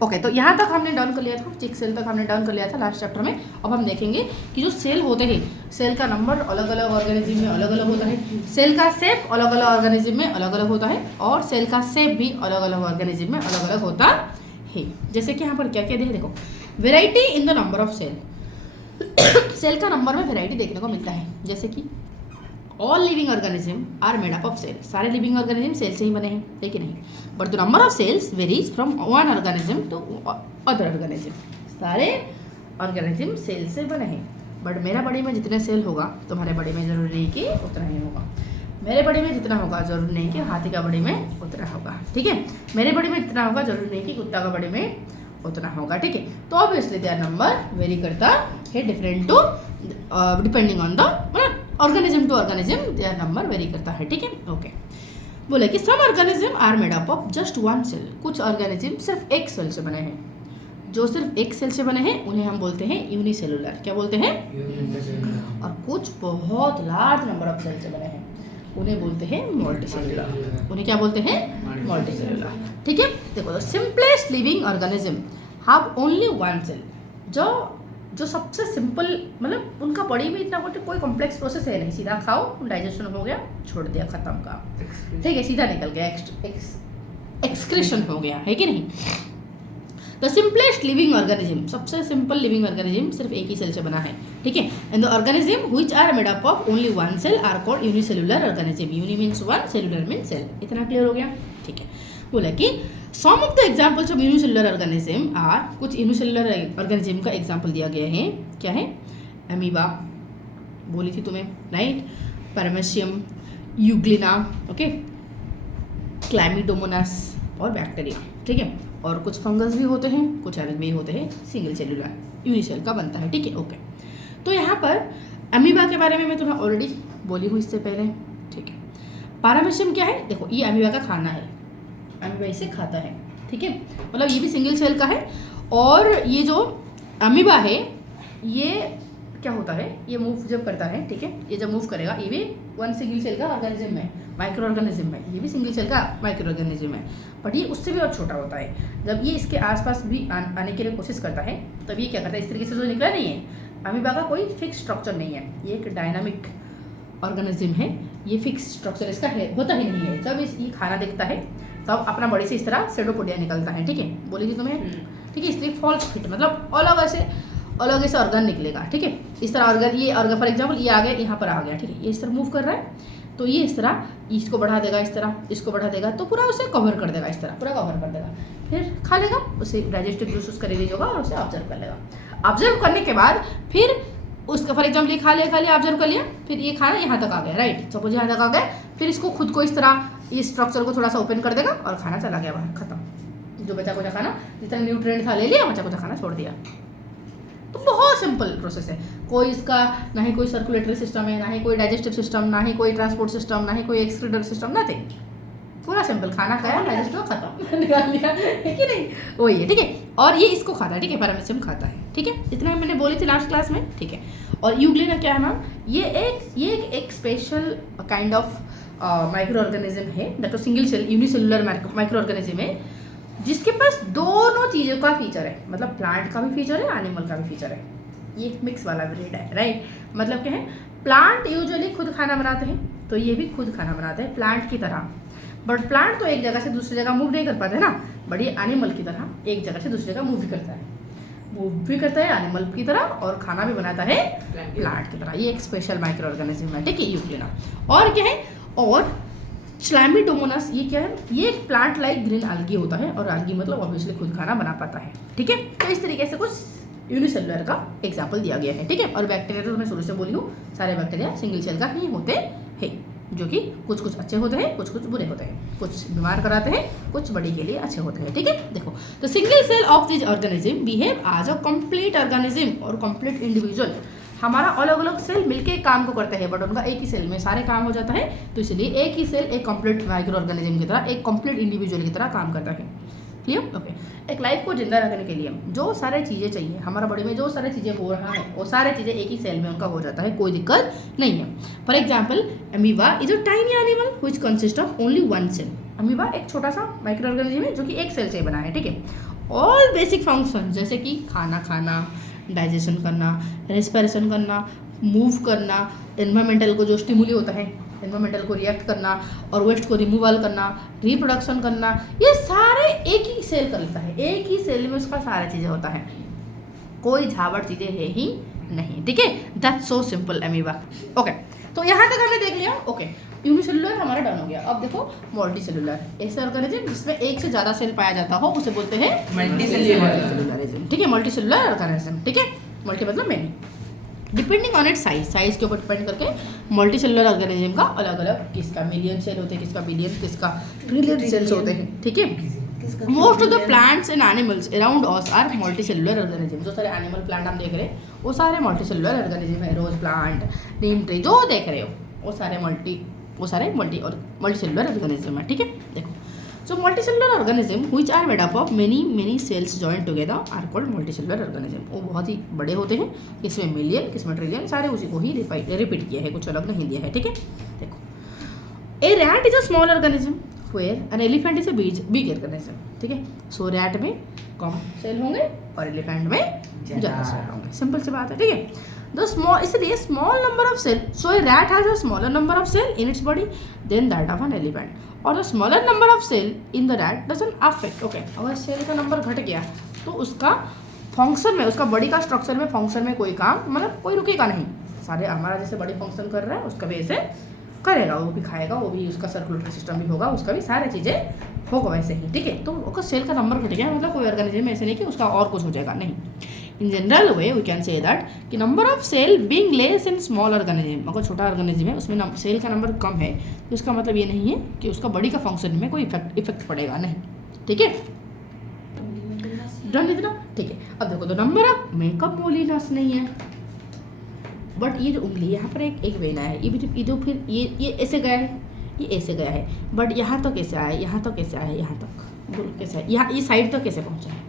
Okay, तो यहाँ तक हमने डन कर लिया था, चिक सेल तक हमने डन कर लिया था लास्ट चैप्टर में। अब हम देखेंगे कि जो सेल होते हैं, सेल का नंबर अलग अलग ऑर्गेनिज्म में अलग अलग होता है, सेल का शेप अलग अलग ऑर्गेनिज्म में अलग अलग होता है, और सेल का शेप भी अलग अलग ऑर्गेनिज्म में अलग अलग होता है। जैसे कि यहाँ पर क्या क्या दिया, देखो variety in the number of cell. Cell का नंबर में वेराइटी देखने को मिलता है, जैसे कि all living organism are made up of cell, सारे लिविंग ऑर्गेनिज्म सेल से ही बने हैं, है कि नहीं। But the number of cells varies from one organism to other organism, सारे ऑर्गेनिज्म सेल से बने हैं, बट मेरा बॉडी में जितने सेल होगा तुम्हारे बॉडी में जरूरी नहीं कि उतना ही होगा, मेरे बॉडी में जितना होगा जरूरी नहीं कि हाथी का बॉडी में उतना होगा, ठीक है। मेरे बॉडी में जितना होगा जरूरी नहीं कि कुत्ता का बॉडी में उतना होगा, ठीक है। तो ऑब्वियसली देयर नंबर वेरी करता है different to depending on the organism to organism, their number vary करता है, ठीक है। ओके, बोले कि some organism are made up of just one cell, कुछ ऑर्गेनिज्म सिर्फ एक सेल से बने हैं, जो सिर्फ एक सेल से बने हैं उन्हें हम बोलते हैं यूनिसेलुलर, क्या बोलते हैं, और कुछ बहुत लार्ज नंबर ऑफ सेल से बने हैं उन्हें बोलते हैं मल्टीसेलुलर, उन्हें क्या बोलते हैं, मल्टीसेलुलर, ठीक है। देखो the simplest living organism have only one cell, जो सबसे सिंपल, मतलब उनका बॉडी में इतना कोई कॉम्प्लेक्स प्रोसेस है नहीं, सीधा खाओ डाइजेशन हो गया, छोड़ दिया, खत्म का, ठीक है, सीधा निकल गया, एक्सक्रीशन हो गया, है कि नहीं। द सिंपलेस्ट लिविंग ऑर्गेनिज्म, सबसे सिंपल लिविंग ऑर्गेनिज्म सिर्फ एक ही सेल से बना है, ठीक है। And the organism which are made up of only one cell are called unicellular organism, uni means one, cellular means cell, इतना क्लियर हो गया, ठीक है। बोला कि some of the examples of unicellular organism are, कुछ यूनिसेलुलर ऑर्गेनिज्म का example दिया गया है, क्या है, अमीबा बोली थी तुम्हें, राइट, पैरामीशियम, यूग्लिना, ओके, क्लैमिडोमोनास और बैक्टीरिया, ठीक है। और कुछ फंगस भी होते हैं, कुछ अलग भी होते हैं, सिंगल सेलुलर यूनिसेल का बनता है, ठीक है, ओके। तो यहाँ पर अमीबा के बारे में मैं तुम्हें ऑलरेडी बोली हूँ इससे पहले, ठीक है। पैरामीशियम क्या है, देखो ये अमीबा का खाना है, अमीबा इसे खाता है, ठीक है, मतलब ये भी सिंगल सेल का है, और ये जो अमीबा है ये क्या होता है, ये मूव जब करता है, ठीक है, ये जब मूव करेगा, ये भी वन सिंगल सेल का ऑर्गेनिज्म है, माइक्रो ऑर्गेनिज्म है, ये भी सिंगल सेल का माइक्रो ऑर्गेनिज्म है, बट ये उससे भी और छोटा होता है। जब ये इसके आसपास भी आने के लिए कोशिश करता है, तब ये क्या करता है, इस तरीके से जो निकला नहीं है, अमीबा का कोई फिक्स स्ट्रक्चर नहीं है, ये एक डायनामिक ऑर्गेनिज्म है, ये फिक्स स्ट्रक्चर इसका होता ही नहीं है। जब ये खाना देखता है तब अपना बॉडी से इस तरह सेडोपोडिया निकलता है, ठीक है, बोलेगी तुम्हें, ठीक है, इसलिए फॉल्स फिट, मतलब अलग ऐसे ऑर्गन निकलेगा, ठीक है, इस तरह ऑर्गन, ये ऑर्गन फॉर एग्जांपल ये आ गया, यहाँ पर आ गया, ठीक है, ये इस तरह मूव कर रहा है, तो ये इस तरह इसको बढ़ा देगा, इस तरह इसको बढ़ा देगा, तो पूरा उसे कवर कर देगा, इस तरह पूरा कवर कर देगा, फिर खा लेगा, उसे डाइजेस्टिव जूस उसका रिलीज होगा और उसे ऑब्जर्व कर लेगा। ऑब्जर्व करने के बाद फिर उसका फॉर एग्जाम्पल ये खा लिया ऑब्जर्व कर लिया, फिर ये खाना यहाँ तक आ गया, राइट, सपोज यहाँ तक आ गया, फिर इसको खुद को इस तरह इस स्ट्रक्चर को थोड़ा सा ओपन कर देगा और खाना चला गया बाहर, खत्म, जो बचा कुचा खाना जितना न्यूट्रिएंट था ले लिया, बचा कुचा खाना छोड़ दिया। तो बहुत सिंपल प्रोसेस है, कोई इसका ना ही कोई सर्कुलेटरी सिस्टम है, ना ही कोई डाइजेस्टिव सिस्टम, ना ही कोई ट्रांसपोर्ट सिस्टम, ना ही कोई एक्सक्रीटरी सिस्टम, नथिंग, पूरा सिंपल, खाना खाया, डाइजेस्ट हुआ, खत्म, निकाल लिया, है कि नहीं, वही है, ठीक है। और ये इसको खाता है, ठीक है, पैरामीशियम खाता है, ठीक है, इतना मैंने बोली थी लास्ट क्लास में, ठीक है। और यूग्लिना क्या है मैम, ये एक special kind of microorganism है, that single cell unicellular microorganism है, जिसके पास दोनों चीज़ों का फीचर है, मतलब प्लांट का भी फीचर है, एनिमल का भी फीचर है, ये एक मिक्स वाला ब्रीड है, राइट। मतलब क्या है, प्लांट यूजुअली खुद खाना बनाते हैं, तो ये भी खुद खाना बनाते हैं प्लांट की तरह, बट प्लांट तो एक जगह से दूसरी जगह मूव नहीं कर पाते ना, बट ये एनिमल की तरह एक जगह से दूसरी जगह मूव भी करता है एनिमल की तरह, और खाना भी बनाता है प्लांट की तरह, ये एक स्पेशल माइक्रो ऑर्गेनिज्म है, ठीक है, यूग्लिना। और क्या है, और क्लैमिडोमोनास, ये क्या है, ये एक प्लांट लाइक ग्रीन algae होता है, और algae मतलब ऑब्वियसली खुद खाना बना पाता है, ठीक है। तो इस तरीके से कुछ यूनिसेलुलर का एग्जाम्पल दिया गया है, ठीक है। और बैक्टीरिया तो मैं शुरू से बोली हूँ, सारे बैक्टीरिया सिंगल सेल का ही होते हैं, जो कि कुछ अच्छे होते हैं, कुछ बुरे होते हैं, कुछ बीमार कराते हैं, कुछ बॉडी के लिए अच्छे होते हैं, ठीक है। देखो, तो single cell of this organism behave as a complete organism और कंप्लीट इंडिविजुअल, हमारा अलग अलग सेल मिलके काम को करते हैं, बट उनका एक ही सेल में सारे काम हो जाता है, तो इसलिए एक ही सेल एक कंप्लीट माइक्रो ऑर्गेनिज्म की तरह, एक कंप्लीट इंडिविजुअल की तरह काम करता है, क्लियर, ओके। एक लाइफ को जिंदा रखने के लिए जो सारे चीज़ें चाहिए, हमारा बॉडी में जो सारी चीज़ें हो रहा है, वो सारे चीज़ें एक ही सेल में उनका हो जाता है, कोई दिक्कत नहीं है। For example, amoeba is a tiny animal which consist of only one cell, amoeba एक छोटा सा माइक्रो ऑर्गेनिज्म है जो कि एक सेल से बना है, ठीक है, ऑल बेसिक फंक्शन, जैसे कि खाना खाना, डाइजेशन करना, रेस्पिरेशन करना, मूव करना, एनवायरमेंटल को जो स्टिमुली होता है, एनवायरमेंटल को रिएक्ट करना और वेस्ट को रिमूवल करना, रिप्रोडक्शन करना, ये सारे एक ही सेल करता है। एक ही सेल में उसका सारा चीज़ें होता है, कोई झावड़ चीज़ें है ही नहीं। ठीक है, that's so simple amoeba. Okay, तो यहाँ तक हमने देख लिया। ओके, यूनिसेलुलर हमारा डन हो गया। अब देखो मल्टी सेलुलर, ऐसे ऑर्गेनिज्म जिसमें एक से ज़्यादा सेल पाया जाता हो उसे बोलते हैं मल्टी सेलुलरिज्म। ठीक है, मल्टी सेलुलर ऑर्गेनिज्म। ठीक है, मल्टी मतलब many. Depending on it size के ऊपर डिपेंड करके मल्टी सेलुलर ऑर्गेनिज्म का अलग अलग, किसका मिलियन सेल होते हैं, किसका बिलियन, किसका ट्रिलियन सेल्स होते हैं। ठीक है, most of the plants and animals around us are multicellular organism. जो सारे एनिमल प्लांट हम देख रहे हैं वो सारे मल्टी सेलुलर ऑर्गेनिज्म है। रोज प्लांट, नीम ट्री जो देख रहे हो वो सारे मल्टी सेलुलर ऑर्गेनिज्म है। ठीक है, देखो so multicellular organism which are made up of many cells joined together are called multicellular organism। वो बहुत ही बड़े होते हैं, किसमें मिलियन, किसमें ट्रिलियन, सारे उसी को ही रिपीट किया है, कुछ अलग नहीं दिया है। ठीक है, देखो a rat is a small organism where an elephant is a big organism. ठीक है, सो रैट में कम सेल होंगे और एलिफेंट में ज़्यादा सेल होंगे, सिंपल सी बात है। ठीक है, द स्मॉल, इसलिए small number of cell, so a rat has a smaller number of cell in its body than that of an elephant, और the smaller number of cell in the rat doesn't affect. Okay, अगर cell का number घट गया तो उसका function में, उसका body का स्ट्रक्चर में, फंक्शन में कोई काम, मतलब कोई रुकेगा नहीं। सारे हमारा जैसे बॉडी फंक्शन कर रहा है उसका भी ऐसे करेगा, वो भी खाएगा, वो भी, उसका सर्कुलेटरी सिस्टम भी होगा, उसका भी सारी चीज़ें होगा वैसे ही। ठीक है, तो अगर सेल का नंबर घट गया मतलब कोई ऑर्गेनिज्म ऐसे नहीं कि उसका और कुछ हो जाएगा, नहीं। In general way we can say that कि number of cell being less in small organism, अगर छोटा ऑर्गेनिज्म है उसमें सेल का नंबर कम है तो इसका मतलब ये नहीं है कि उसका बॉडी का फंक्शन में कोई इफेक्ट पड़ेगा, नहीं। ठीक है, डन इतना। ठीक है, अब देखो तो नंबर ऑफ मेकअप मोलिनस नहीं है, बट ये जो उंगली यहाँ पर एक वेन आया है, ये जो फिर ये ऐसे गया है, ये ऐसे गया है, बट यहाँ तक कैसे आया, यहाँ तक कैसे आया, यहाँ तक कैसे आया, यहाँ ये साइड तक कैसे पहुँचा है,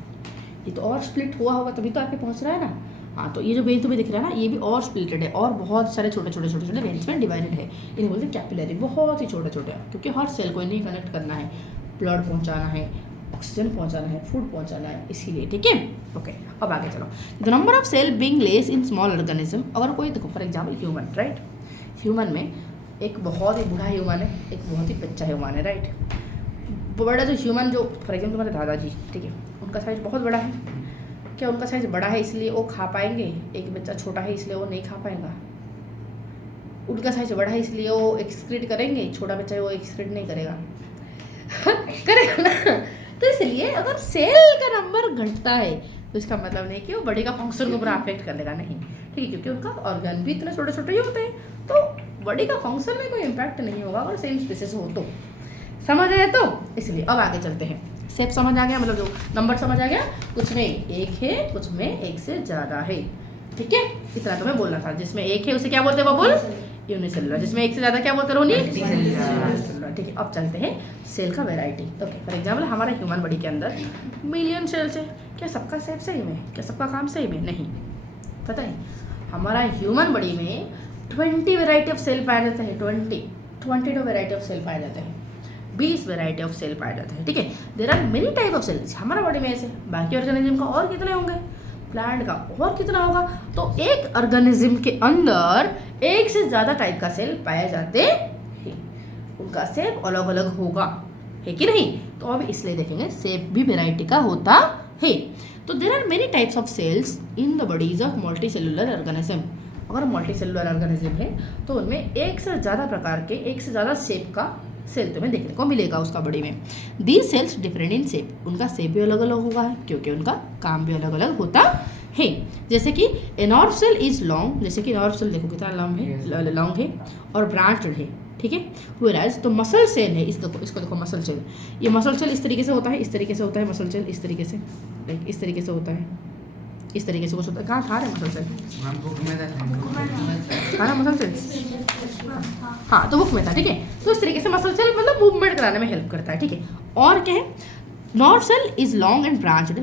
ये तो और स्प्लिट हुआ होगा तभी तो आके पहुँच रहा है ना। हाँ, तो ये जो वेन तुम्हें दिख रहा है ना, ये भी और स्प्लिटेड है और बहुत सारे छोटे छोटे वेन्स में डिवाइडेड है। इन्हें बोलते हैं कैपिलरी, बहुत ही छोटे छोटे, क्योंकि हर सेल को इन्हें कनेक्ट करना है, ब्लड पहुँचाना है, ऑक्सीजन पहुँचाना है, फूड पहुँचाना है, इसीलिए। ठीक है, ओके, अब आगे चलो। The number of cell being less in small organism, अगर कोई देखो for example human, right, human में एक बहुत ही बूढ़ा ह्यूमन है, एक बहुत ही बच्चा ह्यूमन है, राइट। बड़ा जो ह्यूमन, जो फॉर एग्जाम्पल तुम्हारे दादाजी, ठीक है, उनका साइज बहुत बड़ा है। क्या उनका साइज बड़ा है इसलिए वो खा पाएंगे? एक बच्चा छोटा है इसलिए वो नहीं खा पाएगा। उनका साइज बड़ा है इसलिए वो एक्सक्रीट करेंगे, छोटा बच्चा है वो एक्सक्रीट नहीं करेगा करेगा ना। तो इसलिए अगर सेल का नंबर घटता है तो इसका मतलब नहीं कि वो बॉडी का फंक्शन को पूरा अफेक्ट कर लेगा, नहीं। ठीक है, क्योंकि उनका ऑर्गन भी इतने छोटे छोटे ही होते हैं, तो बॉडी का फंक्शन में कोई इम्पैक्ट नहीं होगा अगर सेम स्पीसीज हो तो। समझ आया? तो इसलिए अब आगे चलते हैं। सेप समझ आ गया, मतलब जो नंबर समझ आ गया, कुछ में एक है, कुछ में एक से ज़्यादा है। ठीक है, इतना तो मैं बोलना था। जिसमें एक है उसे क्या बोलते हैं बबुल? यूनिसेलुलर। जिसमें एक से ज़्यादा क्या बोलते रोनी? मल्टीसेलुलर। ठीक है, अब चलते हैं सेल का वेराइटी। ओके, फॉर एग्जाम्पल हमारे ह्यूमन बॉडी के अंदर मिलियन सेल्स है। क्या सबका सेप सेम है? क्या सबका काम सेम है? नहीं, पता है हमारा ह्यूमन बॉडी में 20 वेराइटी ऑफ सेल पाया जाता है। 22 वेराइटी ऑफ सेल पाए जाते हैं, 20 वेराइटी ऑफ सेल पाया जाता है। ठीक है, there are many type of cells हमारा बॉडी में ऐसे। बाकी ऑर्गेनिज्म का और कितने होंगे? प्लांट का और कितना होगा? तो एक ऑर्गेनिज्म के अंदर एक से ज़्यादा टाइप का सेल पाए जाते हैं, उनका सेप अलग अलग होगा, है कि नहीं? तो अब इसलिए देखेंगे सेप भी वेराइटी का होता है। तो there are many types of cells in the bodies of multicellular organism. अगर मल्टी सेलुलर ऑर्गेनिज्म है तो उनमें एक से ज़्यादा प्रकार के, एक से ज़्यादा शेप का सेल तुम्हें देखने को मिलेगा उसका बॉडी में। These cells different in shape, उनका शेप भी अलग अलग होगा क्योंकि उनका काम भी अलग अलग होता है। जैसे कि एनॉर्फ सेल इज लॉन्ग, जैसे कि एनॉर्फ सेल देखो कितना लॉन्ग है और ब्रांच्ड है। ठीक है, व्हेयरएज तो मसल सेल है, इसको देखो मसल सेल। ये मसल सेल इस तरीके से होता है, इस तरीके से होता है मसल सेल, इस तरीके से, इस तरीके से होता है, इस तरीके से कुछ होता है। कहाँ था मसल सेल? हाँ मसल सेल, हाँ तो बुक में था। ठीक है, तो इस तरीके से मसल सेल मतलब मूवमेंट कराने में हेल्प करता है। ठीक है, और क्या है? Nerve cell is long and branched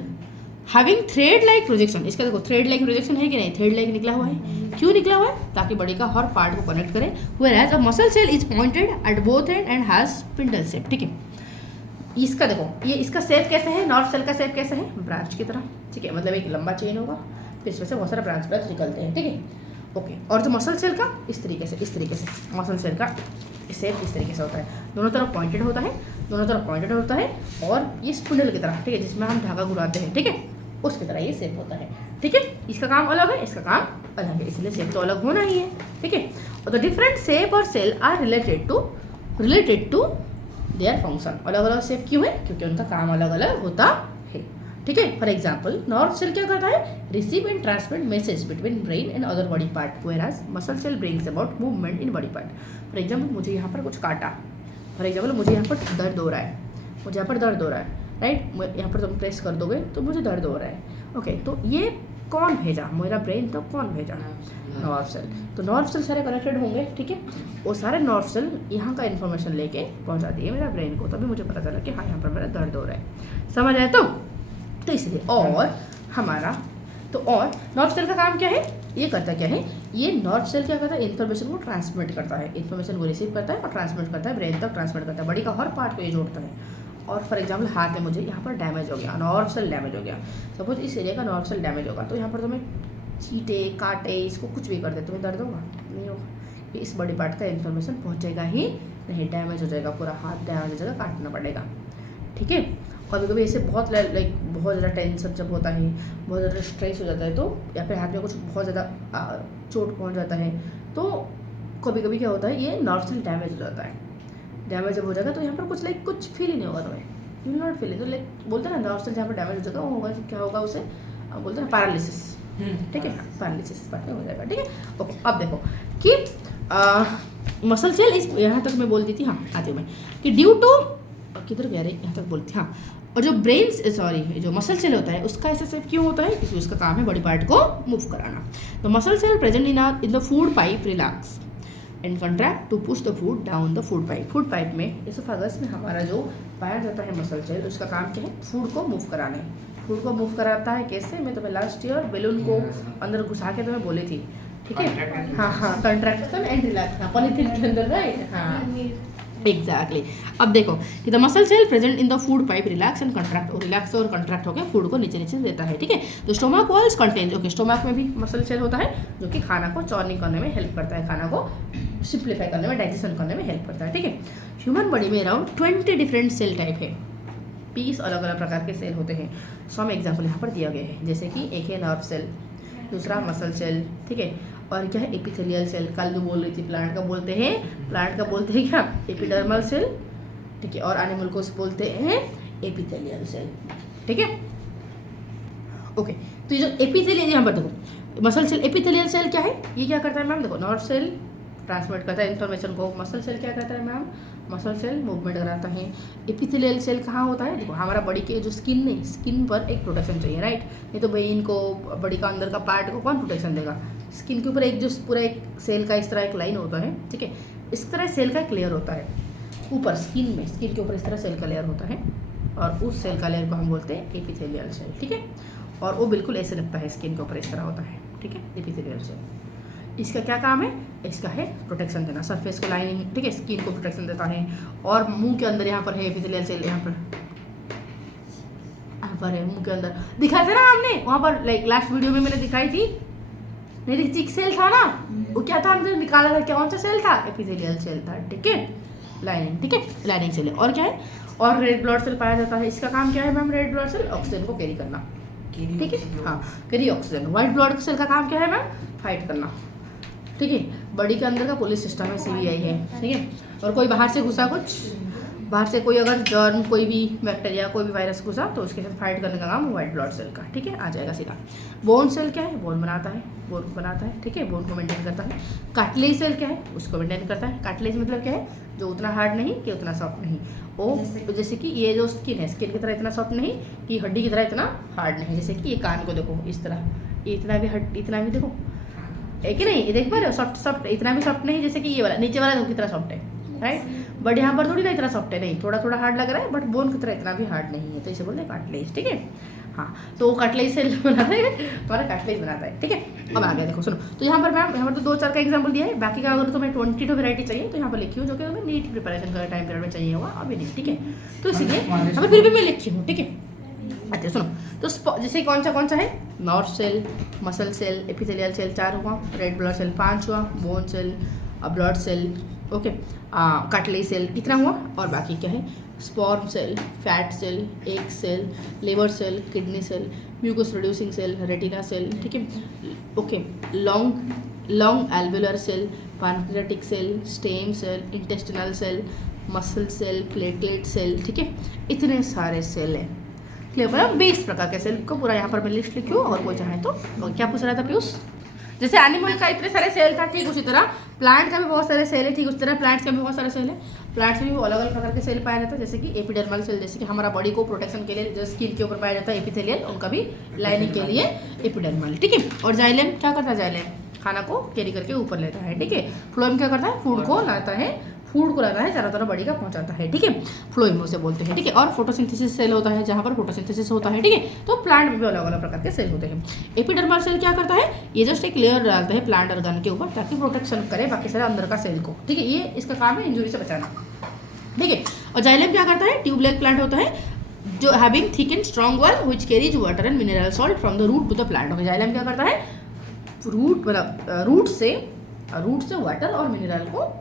having thread like projection. इसका देखो थ्रेड लाइक प्रोजेक्शन है कि नहीं? थ्रेड लाइक निकला हुआ है। क्यों निकला हुआ है? ताकि बॉडी का हर पार्ट को कनेक्ट करे। Whereas a muscle cell is pointed at both end has spindle shape. ठीक है, इसका देखो, ये इसका शेप कैसे है, नर्व सेल का शेप कैसे है, ब्रांच की तरह, ठीक है, मतलब एक लंबा चेन होगा, फिर इसमें से बहुत सारे ब्रांच निकलते हैं, ठीक है, ओके। और जो मसल सेल का इस तरीके से मसल सेल का शेप इस तरीके से होता है, दोनों तरफ पॉइंटेड होता है, और ये स्पिंडल की तरह, ठीक है, जिसमें हम धागा घुराते हैं, ठीक है, उसकी तरह ये शेप होता है, ठीक है। इसका काम अलग है, इसका काम अलग है, इसलिए शेप तो अलग होना ही है, ठीक है। और द डिफरेंट शेप और cell are related to their function. अलग अलग शेप क्यों है, क्योंकि उनका काम अलग अलग होता है, ठीक है। फॉर एग्जाम्पल नर्व सेल क्या करता है, receive and transmit message between brain and other body part, whereas muscle cell brings about movement in body part. For example मुझे यहाँ पर कुछ काटा, फॉर एग्जाम्पल मुझे यहाँ पर दर्द हो रहा है, राइट, यहाँ पर तुम प्रेस कर दोगे तो मुझे दर्द हो रहा है, ओके। तो ये कौन भेजा, मेरा ब्रेन, तो कौन भेजा, नर्व सेल। तो नर्व सेल सारे कनेक्टेड होंगे, ठीक है, वो सारे नर्व सेल यहाँ का इन्फॉर्मेशन लेके पहुँचा दिए मेरा ब्रेन को, तभी मुझे पता चला कि हाँ यहाँ पर मेरा दर्द हो रहा है, समझ आया। तो इसलिए और हमारा और नर्व सेल का काम क्या है, ये करता क्या है, ये नर्व सेल क्या करता है, इन्फॉर्मेशन को ट्रांसमिट करता है, इन्फॉर्मेशन को रिसीव करता है और ट्रांसमिट करता है, ब्रेन तक ट्रांसमिट करता है, बॉडी का हर पार्ट को ये जोड़ता है। और फॉर एग्जाम्पल हाथ में मुझे यहाँ पर डैमेज हो गया, नर्व सेल डैमेज हो गया, सपोज इस एरिया का नर्व सेल डैमेज होगा, तो यहाँ पर तुम्हें चीटे काटे इसको कुछ भी कर दे, तुम्हें दर्द होगा, नहीं होगा, इस बॉडी पार्ट का इन्फॉर्मेशन पहुँचेगा ही नहीं, डैमेज हो जाएगा, पूरा हाथ डैमेज हो जाएगा, काटना पड़ेगा, ठीक है। कभी कभी ऐसे बहुत बहुत ज़्यादा टेंशन जब होता है, बहुत ज़्यादा स्ट्रेस हो जाता है, तो या फिर हाथ में कुछ बहुत ज़्यादा चोट पहुँच जाता है, तो कभी कभी क्या होता है, ये नर्व सेल डैमेज हो जाता है, डैमेज जब हो जाएगा तो यहाँ पर कुछ फील ही नहीं होगा तुम्हें, यू विल नॉट फील, तो बोलते हैं ना नर्व सेल जहाँ पर डैमेज हो जाएगा वो होगा, क्या होगा उसे बोलते हैं पैरालिसिस, ठीक है, पैरालिसिस पार्ट में हो जाएगा, ठीक है, ओके। अब देखो कि मसल सेल इस यहाँ तक मैं बोलती थी, हाँ आती हूँ मैं, कि ड्यू टू किधर गया रे, यहाँ तक बोलती थी, हाँ। और जो जो मसल सेल होता है उसका ऐसा शेप क्यों होता है, क्योंकि उसका काम है बॉडी पार्ट को मूव कराना। तो muscle cell present in the food pipe relax and contract to push the food down the food pipe. Food pipe में इसोफेगस में हमारा जो पाया जाता है मसल सेल, उसका काम क्या है, फूड को मूव कराना है। फूड को मूव कराता है कैसे, मैं तुम्हें लास्ट ईयर बैलून को अंदर घुसा के तुम्हें बोली थी, ठीक है, हाँ, कंट्रैक्शन एंड रिलैक्स, पॉलीथीन के अंदर, राइट, हाँ एग्जैक्टली। अब देखो कि the muscle cell present in the food pipe relax and contract, और रिलैक्स और कंट्रैक्ट होकर फूड को नीचे देता है, ठीक है। तो stomach walls contain, okay, stomach में भी मसल सेल होता है जो कि खाना को चॉर्निंग करने में हेल्प करता है, खाना को सिंप्लीफाई करने में, डाइजेशन करने में हेल्प करता है, ठीक है। ह्यूमन बॉडी में अराउंड 20 डिफरेंट सेल टाइप है, 20 अलग अलग प्रकार के सेल होते हैं। सम एग्जाम्पल यहाँ पर दिया गया है, जैसे कि एक है नर्व सेल, दूसरा मसल सेल, ठीक है, और क्या है एपिथेलियल सेल, कल जो बोल रही थी प्लांट का बोलते हैं क्या, एपिडर्मल सेल, ठीक है, और एनिमल को बोलते हैं एपिथेलियल सेल, ठीक है, ओके। तो ये जो एपिथेलियल, यहाँ पर देखो मसल सेल, एपिथेलियल सेल क्या है, ये क्या करता है मैम, देखो नर्व सेल ट्रांसमिट करता है इन्फॉर्मेशन को, मसल सेल क्या करता है मैम, मसल सेल मूवमेंट कराता है। एपिथेलियल सेल कहाँ होता है, देखो हमारा बॉडी के जो स्किन है, स्किन पर एक प्रोटेक्शन चाहिए, राइट, नहीं तो ब्रेन को, बॉडी का अंदर का पार्ट को कौन प्रोटेक्शन देगा, स्किन के ऊपर एक जो पूरा एक सेल का इस तरह एक लाइन होता है, ठीक है, इस तरह सेल का एक लेयर होता है ऊपर स्किन में, स्किन के ऊपर इस तरह सेल का लेयर होता है, और उस सेल का लेयर को हम बोलते हैं एपिथेलियल सेल, ठीक है, और वो बिल्कुल ऐसे लगता है, स्किन के ऊपर इस तरह होता है, ठीक है, एपिथेलियल सेल। इसका क्या काम है, इसका है प्रोटेक्शन देना, सरफेस को लाइनिंग, ठीक है, स्किन को प्रोटेक्शन देता है। और मुंह के अंदर यहाँ पर है एपिथेलियल सेल, यहाँ पर है मुंह के अंदर, दिखाया था ना हमने वहाँ पर, लाइक लास्ट वीडियो में मैंने दिखाई थी, मेरी चिक सेल था ना, वो क्या था, हमने निकाला था, कौन सा सेल था, एपिथेलियल सेल था, ठीक है, लाइनिंग, ठीक है, लाइनिंग सेल है। और क्या है, और रेड ब्लड सेल पाया जाता है, इसका काम क्या है ma'am, red blood cell oxygen को कैरी करना, ठीक है, हाँ, carry oxygen. White blood cell का काम क्या है मैम, फाइट करना, ठीक है, बॉडी के अंदर का पुलिस सिस्टम है, CBI है, ठीक है, और कोई बाहर से घुसा, बाहर से कोई अगर जर्म, कोई भी बैक्टीरिया, कोई भी वायरस घुसा, तो उसके साथ फाइट करने का काम व्हाइट ब्लड सेल का, ठीक है, आ जाएगा सीधा। बोन सेल क्या है, बोन बनाता है, ठीक है, बोन को मेंटेन करता है। कार्टिलेज सेल क्या है, उसको मेंटेन करता है। कार्टिलेज मतलब क्या है, जो उतना हार्ड नहीं कि उतना सॉफ्ट नहीं, वो जैसे कि ये जो स्किन है, स्किन की तरह इतना सॉफ्ट नहीं कि हड्डी की तरह इतना हार्ड नहीं, जैसे कि ये कान को देखो इस तरह, ये इतना भी देखो, है कि नहीं, ये देख पा रहे हो, सॉफ्ट इतना भी सॉफ्ट नहीं, जैसे कि ये वाला नीचे वाला देखो कितना सॉफ्ट है, राइट, बट यहाँ पर थोड़ी ना इतना सॉफ्ट है, नहीं, थोड़ा थोड़ा हार्ड लग रहा है, बट बोन की तरह इतना भी हार्ड नहीं है, तो इसे बोलते हैं कार्टिलेज, ठीक है, हाँ, तो वो कार्टिलेज सेल बनाता है, हमारा कार्टिलेज बनाता है, ठीक है। अब आ गया देखो सुनो, तो यहाँ पर मैम यहाँ पर तो 2-4 का एग्जाम्पल दिया है, बाकी का अगर तुम्हें 22 वैरायटी चाहिए तो यहाँ पर लिखी हूँ, जो कि तुम्हें नीट प्रिपरेशन का टाइम पीरियड में चाहिए होगा, अभी नहीं, ठीक है। तो इसलिए हमें फिर भी मैं लिखी हूँ, ठीक है। अच्छा सुनो, तो जैसे कौन सा है, nerve cell, muscle cell, epithelial cell 4 हुआ, रेड ब्लड सेल 5 हुआ, bone cell, blood cell, okay, cartilage cell इतना हुआ, और बाकी क्या है, sperm cell, fat cell, egg cell, liver cell, kidney cell, mucus producing cell, retina cell, ठीक है, okay, lung alveolar cell, pancreatic cell, stem cell, intestinal cell, muscle cell, platelet cell, ठीक है, इतने सारे सेल हैं। क्लियर बना, 20 प्रकार के सेल को पूरा यहाँ पर मैं लिस्ट लिखी हूँ, और कोई चाहे तो क्या पूछ रहा था पीयूष, जैसे एनिमल का इतने सारे सेल था, ठीक उसी तरह प्लांट का भी बहुत सारे सेल है, ठीक उसी तरह प्लांट्स का भी बहुत सारे सेल है। प्लांट्स में भी अलग अलग प्रकार के सेल पाया जाता है, जैसे कि एपिडर्मल सेल, जैसे कि हमारा बॉडी को प्रोटेक्शन के लिए जो स्किन के ऊपर पाया जाता है, एपिथेलियल, उनका भी लाइनिंग के लिए एपिडर्मल, ठीक है। और जाइलेम क्या करता है, जाइलेम खाना को कैरी करके ऊपर लेता है, ठीक है। फ्लोएम क्या करता है, फूड को लाता है चारों तरफ बॉडी का पहुंचाता है, ठीक है, फ्लोएम उसे बोलते हैं, ठीक है। और फोटोसिंथेसिस सेल होता है, जहाँ पर फोटोसिंथेसिस होता है, ठीक है। तो प्लांट में भी अलग अलग प्रकार के सेल होते हैं। एपिडर्मल सेल क्या करता है, ये जस्ट एक लेयर डालता है प्लांट ऑर्गन के ऊपर, ताकि प्रोटेक्शन करे बाकी सारे अंदर का सेल को, ठीक है। ये इसका काम है इंजुरी से बचाना, ठीक है। और जाइलम क्या करता है, ट्यूबलाइक प्लांट होता है, जो having thick and strong wall which carries water and mineral salt from the root to the plant. Okay, xylem क्या करता है, रूट से वाटर और मिनरल को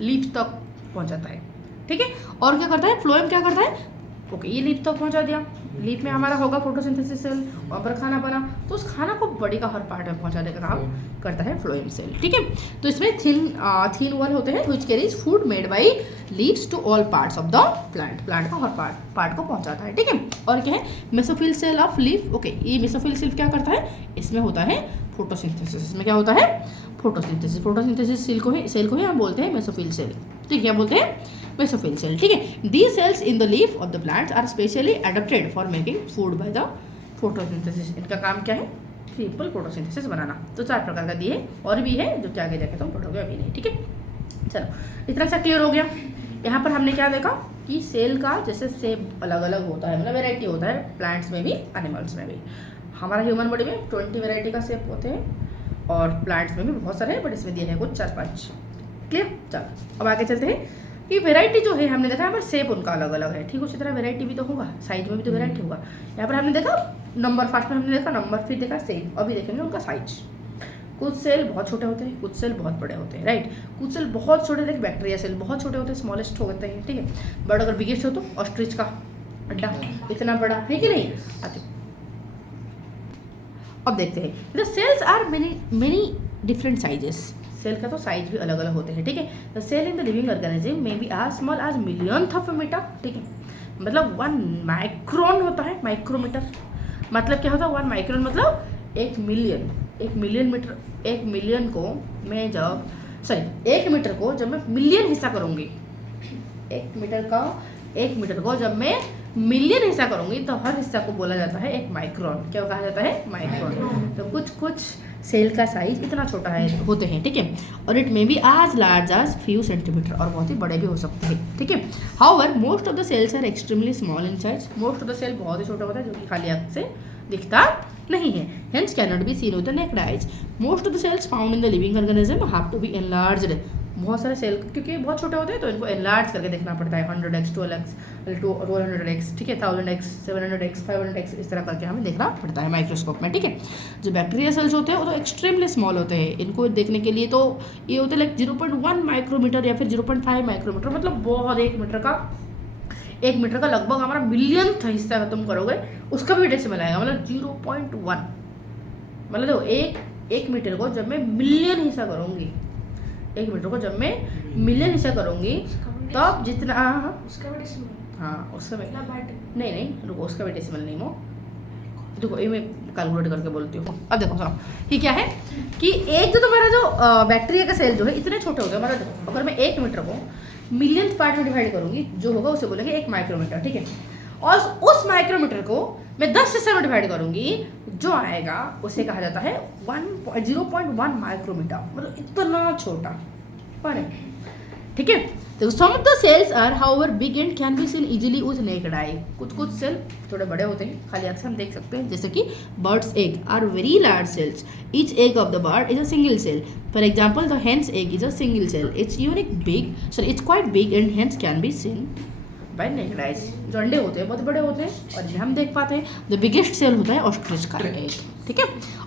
लीफ तक पहुंचाता है, ठीक है। और क्या करता है, फ्लोएम क्या करता है, ओके, ये लीफ तक पहुंचा दिया, लीफ में हमारा होगा फोटोसिंथेसिस सेल, वहाँ पर खाना बना, तो उस खाना को बॉडी का हर पार्ट में पहुंचाने का काम करता है फ्लोएम सेल, ठीक है। तो इसमें थिन वॉल होते हैं which carries food made by leaves to all parts of the plant का हर पार्ट को पहुंचाता है, ठीक है। और क्या है, mesophyll cell of leaf, okay, ये मेसोफिल सेल क्या करता है, इसमें होता है फोटोसिंथेसिस, इसमें क्या होता है, फोटोसिंथेसिस सेल को ही हम बोलते हैं मेसोफिल सेल, ठीक है, क्या बोलते हैं, मेसोफिल सेल, ठीक है। These cells in the leaf of the plants are specially adapted for making food by the photosynthesis. इनका काम क्या है, सिंपल फोटोसिंथेसिस बनाना। तो 4 प्रकार का दिए, और भी है जो आगे जाके तुम पढ़ोगे, अभी नहीं, ठीक है। चलो, इतना सा क्लियर हो गया। यहाँ पर हमने क्या देखा कि सेल का जैसे शेप अलग अलग होता है, मतलब वेराइटी होता है, प्लांट्स में भी एनिमल्स में भी। हमारा ह्यूमन बॉडी में 20 वेराइटी का शेप होते हैं, और प्लांट्स में भी बहुत सारे हैं, बट इसमें दिए हैं कुछ 4-5। क्लियर, चलो अब आगे चलते हैं कि वेराइटी जो है हमने देखा यहाँ पर शेप उनका अलग अलग है, ठीक उसी तरह वेराइटी भी तो होगा, साइज में भी तो वेराइटी होगा। यहाँ पर हमने देखा नंबर, फर्स्ट में हमने देखा नंबर, फिर देखा शेप, अभी देखेंगे उनका साइज। कुछ सेल बहुत छोटे होते हैं, कुछ सेल बहुत बड़े होते हैं, राइट। कुछ सेल बहुत छोटे, देखिए बैक्टीरिया सेल बहुत छोटे होते हैं, स्मॉलेस्ट होते हैं, ठीक है। बट अगर बिगेस्ट हो तो ऑस्ट्रिच का अंडा इतना बड़ा है कि नहीं। अच्छा, अब देखते हैं, the cells are many different sizes. Cell का तो साइज भी अलग अलग होते हैं, ठीक है। The cell in the living organism may be as small as millionth of metre, ठीक है, मतलब 1 माइक्रोन होता है, माइक्रोमीटर मतलब क्या होता है, 1 माइक्रोन मतलब 1 मिलियन, 1 मिलियन मीटर, 1 मिलियन को मैं जब, सॉरी 1 मीटर को जब मैं मिलियन हिस्सा करूँगी, 1 मीटर को जब मैं मिलियन हिस्सा करूंगी, तो हर हिस्सा को बोला जाता है एक माइक्रोन। क्या कहा जाता है, माइक्रोन। तो कुछ सेल का साइज इतना छोटा है होते हैं, ठीक है। और इट मे बी आज लार्ज आज फ्यू सेंटीमीटर, और बहुत ही बड़े भी हो सकते हैं, ठीक है। However most of the cells are extremely small in size. Most of the cell बहुत ही छोटा होता है, जो कि खाली आंख से दिखता नहीं है, hence can not be seen with the naked eyes. Most of the cells found in the living organism have to be enlarged. बहुत सारे सेल क्योंकि बहुत छोटे होते हैं, तो इनको एनलार्ज करके देखना पड़ता है, 100x 12x 1200x, ठीक है, 1000x 700x 500x, इस तरह करके हमें देखना पड़ता है माइक्रोस्कोप में, ठीक है। जो बैक्टीरिया सेल्स होते हैं वो तो एक्सट्रीमली स्मॉल होते हैं, इनको देखने के लिए तो ये होते हैं लाइक 0.1 माइक्रोमीटर या फिर 0.5 माइक्रोमीटर, मतलब बहुत 1 मीटर का लगभग हमारा मिलियंथ हिस्सा तुम करोगे उसका भी डेसिमल आएगा, मतलब 0.1, मतलब देखो एक मीटर को जब मैं मिलियन हिस्सा करूँगी, 1 मीटर को जब मैं मिलियन हिस्सा करूँगी, तब जितना उसका भी डेसिमल, हाँ उसका भी नहीं रुको, उसका भी डेसिमल नहीं हो, देखो ये मैं कैलकुलेट करके बोलती हूँ। अब देखो सुनो कि क्या है कि एक जो तुम्हारा जो बैक्टीरिया का सेल जो है इतने छोटे होते हैं, मतलब देखो अगर मैं 1 मीटर को मिलियंथ पार्ट में डिवाइड करूँगी, जो होगा उसे बोलेंगे 1 माइक्रोमीटर, ठीक है। और उस माइक्रोमीटर को मैं 10 हिस्से में डिवाइड करूँगी, जो आएगा उसे कहा जाता है 0.1 माइक्रोमीटर, मतलब इतना छोटा। पर ठीक है। तो some of the cells are however big and can be seen easily with naked eye. कुछ सेल थोड़े बड़े होते हैं, खाली आंख से हम देख सकते हैं, जैसे कि birds egg are very large cells, each egg of the bird is a single cell. For example the hen's egg is a single cell, it's quite big and hence can be seen by naked eyes. जो अंडे होते हैं बहुत बड़े होते हैं और जिन्हें हम देख पाते हैं। द बिगेस्ट सेल होता है ऑस्ट्रिच का एग, ठीक है।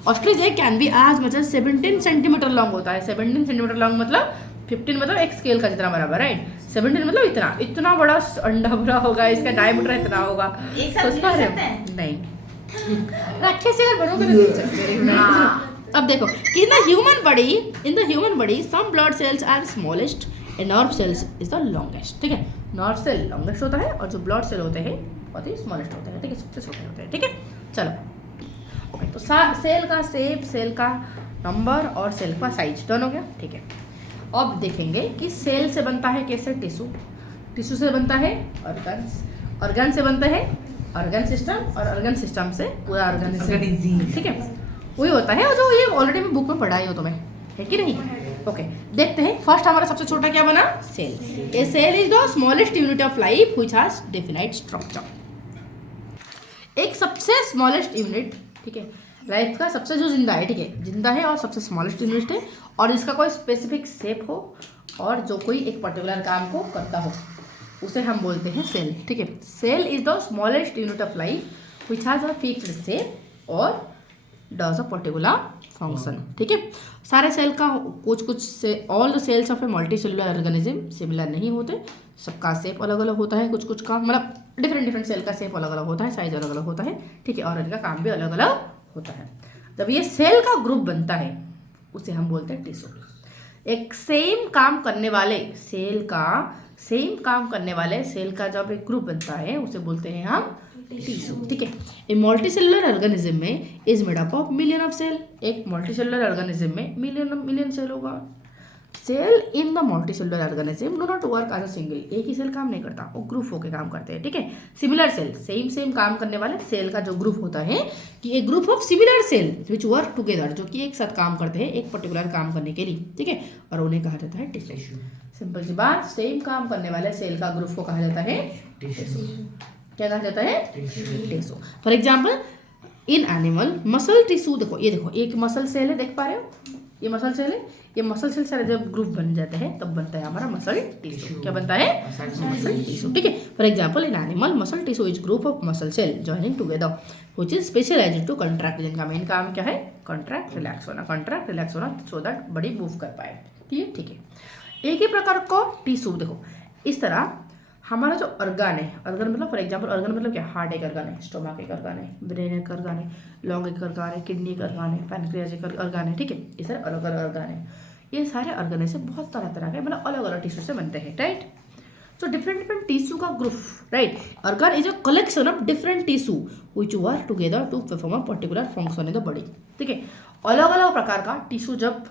ऑस्ट्रिच एग कैन बी आज मच एज 17 सेंटीमीटर लॉन्ग होता है। 17 सेंटीमीटर लॉन्ग मतलब 15 मतलब एक स्केल का जितना बराबर, राइट। 17 मतलब इतना बड़ा अंडा भरा होगा, इसका डायमीटर इतना होगा। सोच पा रहे हो? नहीं, रखे से अगर बनोगे तो देख सकते। अब देखो कि in the human body some blood cells are smallest and nerve cells is the longest, ठीक है। नर्व सेल लॉन्गेस्ट होता है और जो ब्लड सेल होते हैं बहुत ही स्मॉलेस्ट होते हैं, ठीक है, सबसे छोटे होते हैं, ठीक है। चलो ओके, तो सेल का शेप, सेल का नंबर और सेल का साइज डन हो गया, ठीक है। अब देखेंगे कि सेल से बनता है कैसे टिश्यू, टिश्यू से बनता है ऑर्गन्स, ऑर्गन से बनते हैं ऑर्गन सिस्टम और ऑर्गन सिस्टम से पूरा ऑर्गेनिज्म, ठीक है। वही होता है और जो ये ऑलरेडी मैं बुक में पढ़ाई हो तुम्हें, है कि नहीं। ओके देखते हैं। फर्स्ट हमारा सबसे छोटा क्या बना, cell. A cell is the smallest unit of life which has definite structure. एक सबसे स्मॉलेस्ट यूनिट, ठीक है, लाइफ का सबसे जो जिंदा है, ठीक है, जिंदा है और सबसे स्मॉलेस्ट यूनिट है और इसका कोई स्पेसिफिक शेप हो और जो कोई एक पर्टिकुलर काम को करता हो उसे हम बोलते हैं सेल, ठीक है। Cell is the smallest unit of life which has a fixed shape और डज अ पर्टिकुलर फंक्शन, ठीक है। सारे सेल का कुछ से all the cells of a multicellular organism similar नहीं होते, सबका शेप अलग अलग होता है, कुछ का मतलब डिफरेंट सेल का शेप अलग अलग होता है, साइज अलग अलग होता है, ठीक है, और इनका काम भी अलग अलग होता है। जब ये सेल का ग्रुप बनता है उसे हम बोलते हैं टिश्यू। एक सेम काम करने वाले सेल का जब एक ग्रुप बनता है उसे बोलते हैं हम टिश्यू, ठीक है। ए मल्टीसेलुलर ऑर्गेनिज्म में is made up of million of cell. एक मल्टीसेलुलर ऑर्गेनिज्म में मिलियन सेल होगा। Cell in the multicellular organism do not work as a single, एक ही सेल काम नहीं करता, वो ग्रुप होकर काम करते हैं, ठीक है। सिमिलर सेल, सेम काम करने वाले सेल का जो ग्रुप होता है कि एक group of similar cell which work together, जो कि एक साथ काम करते हैं एक पर्टिकुलर काम करने के लिए, ठीक है, और उन्हें कहा जाता है टिश्यू। सिंपल सी बात, सेम काम करने वाले सेल का ग्रुप को कहा जाता है टिश्यू। क्या कहा जाता है, tissue. For example in animal muscle tissue, देखो ये देखो एक मसल सेल है, देख पा रहे हो, ये मसल सेल है, ये मसल सेल सारे जब ग्रुप बन जाते हैं तब बनता है हमारा मसल टिश्यू। क्या बनता है, मसल टिश्यू, ठीक है। For example in animal muscle tissue is group of muscle cell joining together which is specialised to contract, जिनका मेन काम क्या है, कंट्रैक्ट रिलैक्स होना सो दैट बॉडी मूव कर पाए, ठीक है। एक ही प्रकार का टिश्यू, देखो इस तरह हमारा जो ऑर्गन है, ऑर्गन मतलब फॉर एग्जांपल ऑर्गन मतलब क्या, हार्ट एक ऑर्गन है, स्टोमक एक ऑर्गन है, ब्रेन एक ऑर्गन है, लंग एक ऑर्गन है, किडनी एक ऑर्गन है, पैनक्रियाज एक ऑर्गन है, ठीक है। ये सारे अलग अलग ऑर्गन है। ये सारे ऑर्गन से बहुत तरह के मतलब अलग अलग टिश्यू से बनते हैं, राइट। सो डिफरेंट टिश्यू का group, right. Organ is a collection of different tissue which work together to perform a particular function in the body, ठीक है। अलग अलग प्रकार का टिश्यू जब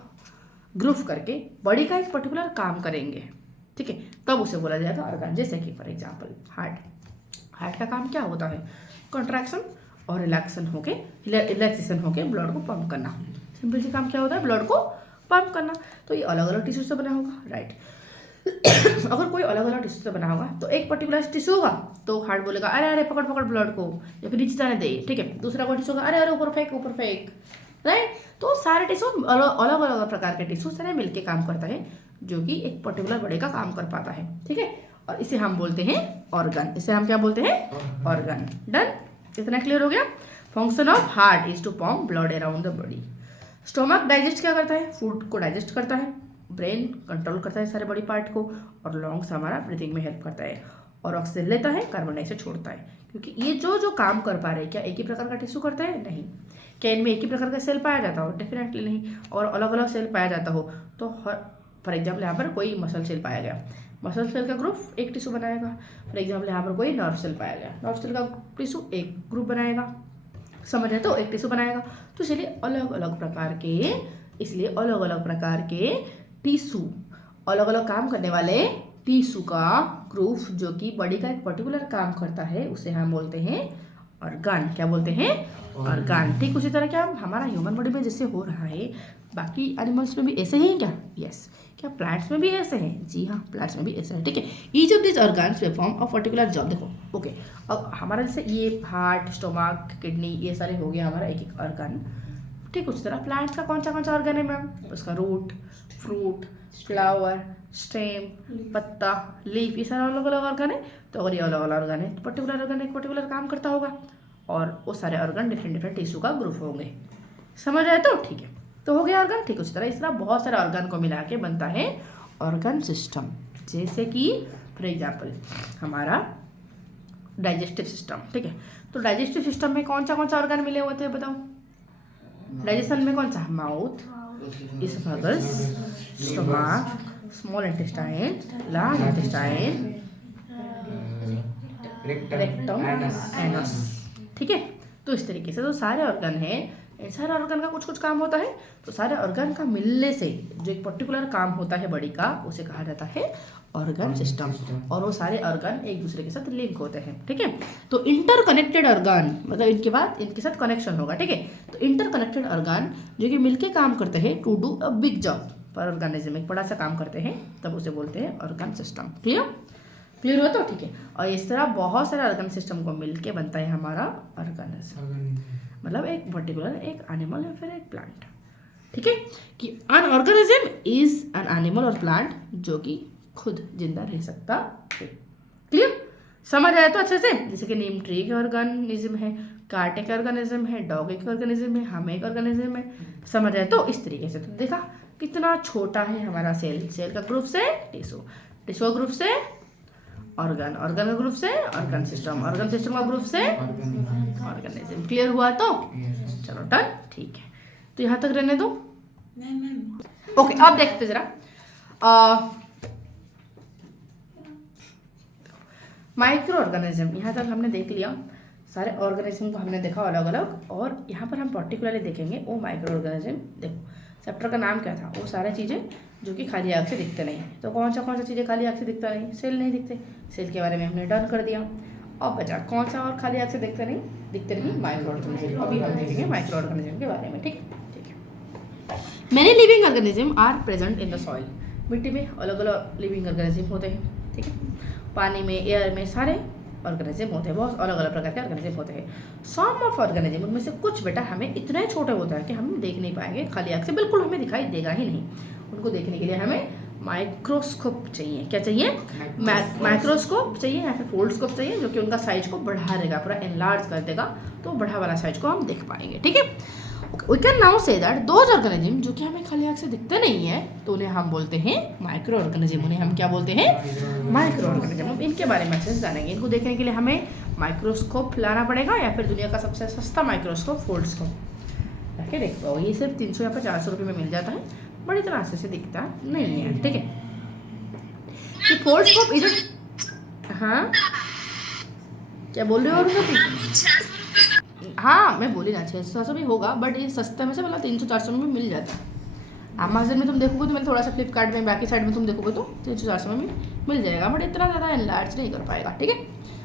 ग्रुप करके बॉडी का एक पर्टिकुलर काम करेंगे, ठीक है, तब उसे बोला जाएगा ऑर्गन। जैसे कि फॉर एग्जांपल हार्ट का काम क्या होता है, कंट्रैक्शन और रिलैक्सेशन होके ब्लड को पंप करना। सिंपल सी काम क्या होता है, ब्लड को पंप करना। तो ये अलग अलग टिश्यू से बना होगा, राइट। अगर कोई अलग अलग टिश्यू से बना होगा तो एक पर्टिकुलर टिश्यू होगा तो हार्ट बोलेगा अरे पकड़ ब्लड को, या फिर नीचे जाने दे, ठीक है। दूसरा कोई टिश्यू होगा अरे ऊपर फेंक, राइट। तो सारे टिश्यू अलग अलग प्रकार के टिश्यू सारे मिलकर काम करता है जो कि एक पर्टिकुलर बॉडी का काम कर पाता है, ठीक है। और इसे हम बोलते हैं ऑर्गन। इसे हम क्या बोलते हैं, ऑर्गन। डन, इतना क्लियर हो गया। Function of heart is to pump blood around the body. Stomach digest क्या करता है, फूड को डाइजेस्ट करता है। ब्रेन कंट्रोल करता है सारे बॉडी पार्ट को, और लंग्स हमारा ब्रीथिंग में हेल्प करता है, और ऑक्सीजन लेता है, कार्बन डाइऑक्साइड छोड़ता है। क्योंकि ये जो काम कर पा रहे हैं, क्या एक ही प्रकार का टिश्यू करता है, नहीं। क्या इनमें एक ही प्रकार का सेल पाया जाता हो, डेफिनेटली नहीं। और अलग अलग सेल पाया जाता हो तो फॉर एग्जाम्पल यहाँ पर कोई मसल सेल पाया गया, मसल सेल का ग्रुप एक टिश्यू बनाएगा। फॉर एग्जाम्पल यहाँ पर कोई नर्व सेल पाया गया, नर्व सेल का टिश्यू एक ग्रुप बनाएगा, समझ रहे तो एक टिश्यू बनाएगा। तो इसलिए अलग अलग प्रकार के टिश्यू, अलग अलग काम करने वाले टिश्यू का ग्रुप जो कि बॉडी का एक पर्टिकुलर काम करता है उसे हम बोलते हैं ऑर्गन। क्या बोलते हैं, ऑर्गन। ठीक उसी तरह क्या हमारा ह्यूमन बॉडी में जैसे हो रहा है, बाकी एनिमल्स में भी ऐसे ही है क्या? यस। क्या प्लांट्स में भी ऐसे हैं? जी हाँ, प्लांट्स में भी ऐसे है। ठीक है, each of this organs perform a particular job. देखो ओके, अब हमारा जैसे ये हार्ट, स्टोमक, किडनी, ये सारे हो गया हमारा एक एक ऑर्गन। ठीक उसी तरह प्लांट्स का कौन सा ऑर्गन है मैम? उसका रूट, फ्रूट, फ्लावर, स्टेम, पत्ता, लीफ, ये सारा अलग अलग ऑर्गन है। तो अगर ये अलग अलग ऑर्गन है तो पर्टिकुलर ऑर्गन एक पर्टिकुलर काम करता होगा, और वो सारे ऑर्गन डिफरेंट डिफरेंट टिश्यू का ग्रुप होंगे। समझ आए? तो ठीक है, तो हो गया ऑर्गन। ठीक उसी तरह इस तरह बहुत सारे ऑर्गन को मिला के बनता है ऑर्गन सिस्टम। जैसे कि फॉर एग्जाम्पल हमारा डाइजेस्टिव सिस्टम। ठीक है, तो डाइजेस्टिव सिस्टम में कौन सा ऑर्गन मिले हुए थे बताओ? डाइजेशन में कौन सा? Mouth, oesophagus, stomach, small intestine, large intestine, rectum, anus. ठीक है, तो इस तरीके से तो सारे ऑर्गन हैं, इन सारे ऑर्गन का कुछ कुछ काम होता है। तो सारे ऑर्गन का मिलने से जो एक पर्टिकुलर काम होता है बॉडी का, उसे कहा जाता है ऑर्गन सिस्टम। और वो सारे ऑर्गन एक दूसरे के साथ लिंक होते हैं। ठीक है, तो इंटरकनेक्टेड ऑर्गन मतलब इनके बाद इनके साथ कनेक्शन होगा। ठीक है, तो इंटरकनेक्टेड ऑर्गन जो कि मिलके काम करते हैं to do a big job पर ऑर्गेनिज्म, एक बड़ा सा काम करते हैं, तब उसे बोलते हैं ऑर्गन सिस्टम। क्लियर हुआ? तो ठीक है, और इस तरह बहुत सारे ऑर्गन सिस्टम को मिलके बनता है हमारा ऑर्गेनिज्म, मतलब एक पर्टिकुलर एक एनिमल या फिर एक प्लांट। ठीक है, कि अन ऑर्गेनिज्म इज एन एनिमल और प्लांट जो कि खुद जिंदा रह सकता है। क्लियर? समझ आया तो अच्छे से? जैसे कि नीम ट्री के ऑर्गेनिज्म है, कांटे के ऑर्गेनिज्म है, डॉग एक ऑर्गेनिज्म है, हम एक ऑर्गेनिज्म है। समझ आया तो इस तरीके से। तो देखा कितना छोटा है हमारा सेल, सेल का ग्रुप से टिश्यू, टिश्यू ग्रुप से ऑर्गन, ऑर्गन का ग्रुप से ऑर्गन सिस्टम, ऑर्गन सिस्टम का ग्रुप से ऑर्गेनिज्म। क्लियर हुआ तो? चलो डन। ठीक है, तो यहाँ तक रहने दो। ओके, अब देखते जरा माइक्रो ऑर्गेनिज्म। यहाँ तक हमने देख लिया, सारे ऑर्गेनिज्म को हमने देखा अलग अलग, और यहाँ पर हम पर्टिकुलरली देखेंगे वो माइक्रो ऑर्गेनिज्म। देखो चैप्टर का नाम क्या था? वो सारी चीज़ें जो कि खाली आँख से दिखते नहीं। तो कौन सा चीज़ें खाली आँख से दिखता नहीं? सेल नहीं दिखते, सेल के बारे में हमने डन कर दिया। अब बचा कौन सा और खाली आँख से दिखते नहीं? Micro organism. अभी हम देखेंगे माइक्रो ऑर्गेनिज्म के बारे में। ठीक है, many living organism are present in the soil. मिट्टी में अलग अलग लिविंग ऑर्गेनिज्म होते हैं। ठीक है, पानी में, एयर में सारे ऑर्गेनिज्म होते हैं, बहुत अलग अलग प्रकार के ऑर्गेनिज्म होते हैं। सम ऑफ ऑर्गेनिज्म, उनमें से कुछ बेटा हमें इतने छोटे होते हैं कि हम देख नहीं पाएंगे खाली आँख से, बिल्कुल हमें दिखाई देगा ही नहीं। उनको देखने के लिए हमें माइक्रोस्कोप चाहिए। क्या चाहिए? माइक्रोस्कोप चाहिए या फिर फोल्डस्कोप चाहिए, जो कि उनका साइज को बढ़ा देगा, पूरा एनलार्ज कर देगा, तो बड़ा वाला साइज को हम देख पाएंगे। ठीक है, we can now say that those organism जो कि हमें खाली आँख से दिखते नहीं है, तो उन्हें हम बोलते हैं माइक्रो ऑर्गेनिज्म। उन्हें हम क्या बोलते हैं? Micro organism. अब इनके बारे में अच्छे से जानेंगे। इनको देखने के लिए हमें माइक्रोस्कोप लाना पड़ेगा, या फिर दुनिया का सबसे सस्ता माइक्रोस्कोप फोल्डस्कोप रखे देख पाओ। ये सिर्फ 300 या 400 रुपये में मिल जाता है, बड़ी तरह से दिखता नहीं है। ठीक है, कि फोल्डस्कोप इज, हाँ क्या बोल रहे हो? हाँ मैं बोली ना 600 भी होगा, बट ये सस्ते में से मतलब 300-400 में भी मिल जाता है। अमेजन में तुम देखोगे तो मैंने थोड़ा सा फ्लिपकार्ट में, बाकी साइड में तुम देखोगे तो 300-400 में भी मिल जाएगा, बट इतना ज़्यादा एनलार्ज नहीं कर पाएगा। ठीक है,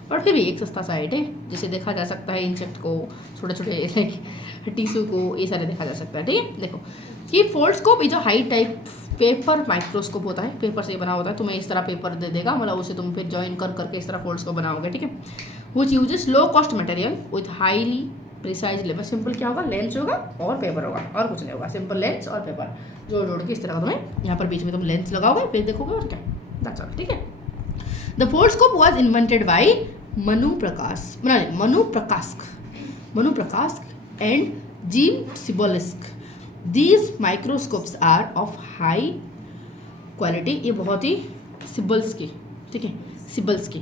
बट फिर भी एक सस्ता साइट है जिसे देखा जा सकता है, इंसेक्ट को, छोटे छोटे टिश्यू को, ये सारे देखा जा सकता है। ठीक है, देखो कि Foldscope is a high type paper microscope होता है, पेपर से बना होता है। तुम्हें इस तरह पेपर दे देगा, मतलब उसे तुम फिर जॉइन करके इस तरह फोल्ड्स को बनाओगे। ठीक है, which uses low cost material with highly precise level. Simple क्या होगा? लेंस होगा और पेपर होगा, और कुछ नहीं होगा। सिंपल लेंस और पेपर जोड़ के इस तरह का तुम्हें यहाँ पर बीच में तुम लेंस लगाओगे, फिर देखोगे, और क्या, दैट्स ऑल। ठीक है, the Foldscope was invented by Manu Prakash and Jim Cybulski. These microscopes are of high quality. ये बहुत ही सिबल्स की, ठीक है, सिबल्स की,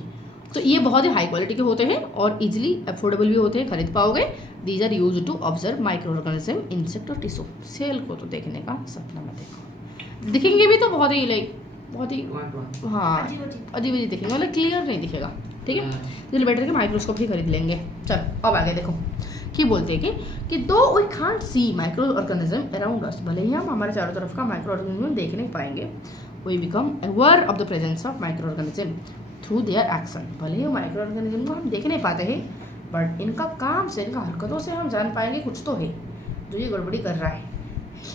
तो ये बहुत ही हाई क्वालिटी के होते हैं और इजीली अफोर्डेबल भी होते हैं, खरीद पाओगे। These are use to observe microorganism, insect और टिश्यू। सेल को तो देखने का सपना मत देखो, दिखेंगे भी तो बहुत ही लाइक बहुत ही हाँ अजीब अजीब दिखेंगे, मतलब क्लियर नहीं दिखेगा। ठीक है, इसलिए बेटर कि माइक्रोस्कोप ही खरीद लेंगे। चलो अब आगे देखो कि बोलते हैं कि though we can't see microorganism around us, भले ही हम हमारे चारों तरफ का माइक्रो ऑर्गेनिज्म देख नहीं पाएंगे, we become aware of the presence of microorganism through their action. भले ही माइक्रो ऑर्गेनिज्म को हम देख नहीं पाते हैं, बट इनका काम से, इनका हरकतों से हम जान पाएंगे कुछ तो है जो ये गड़बड़ी कर रहा है।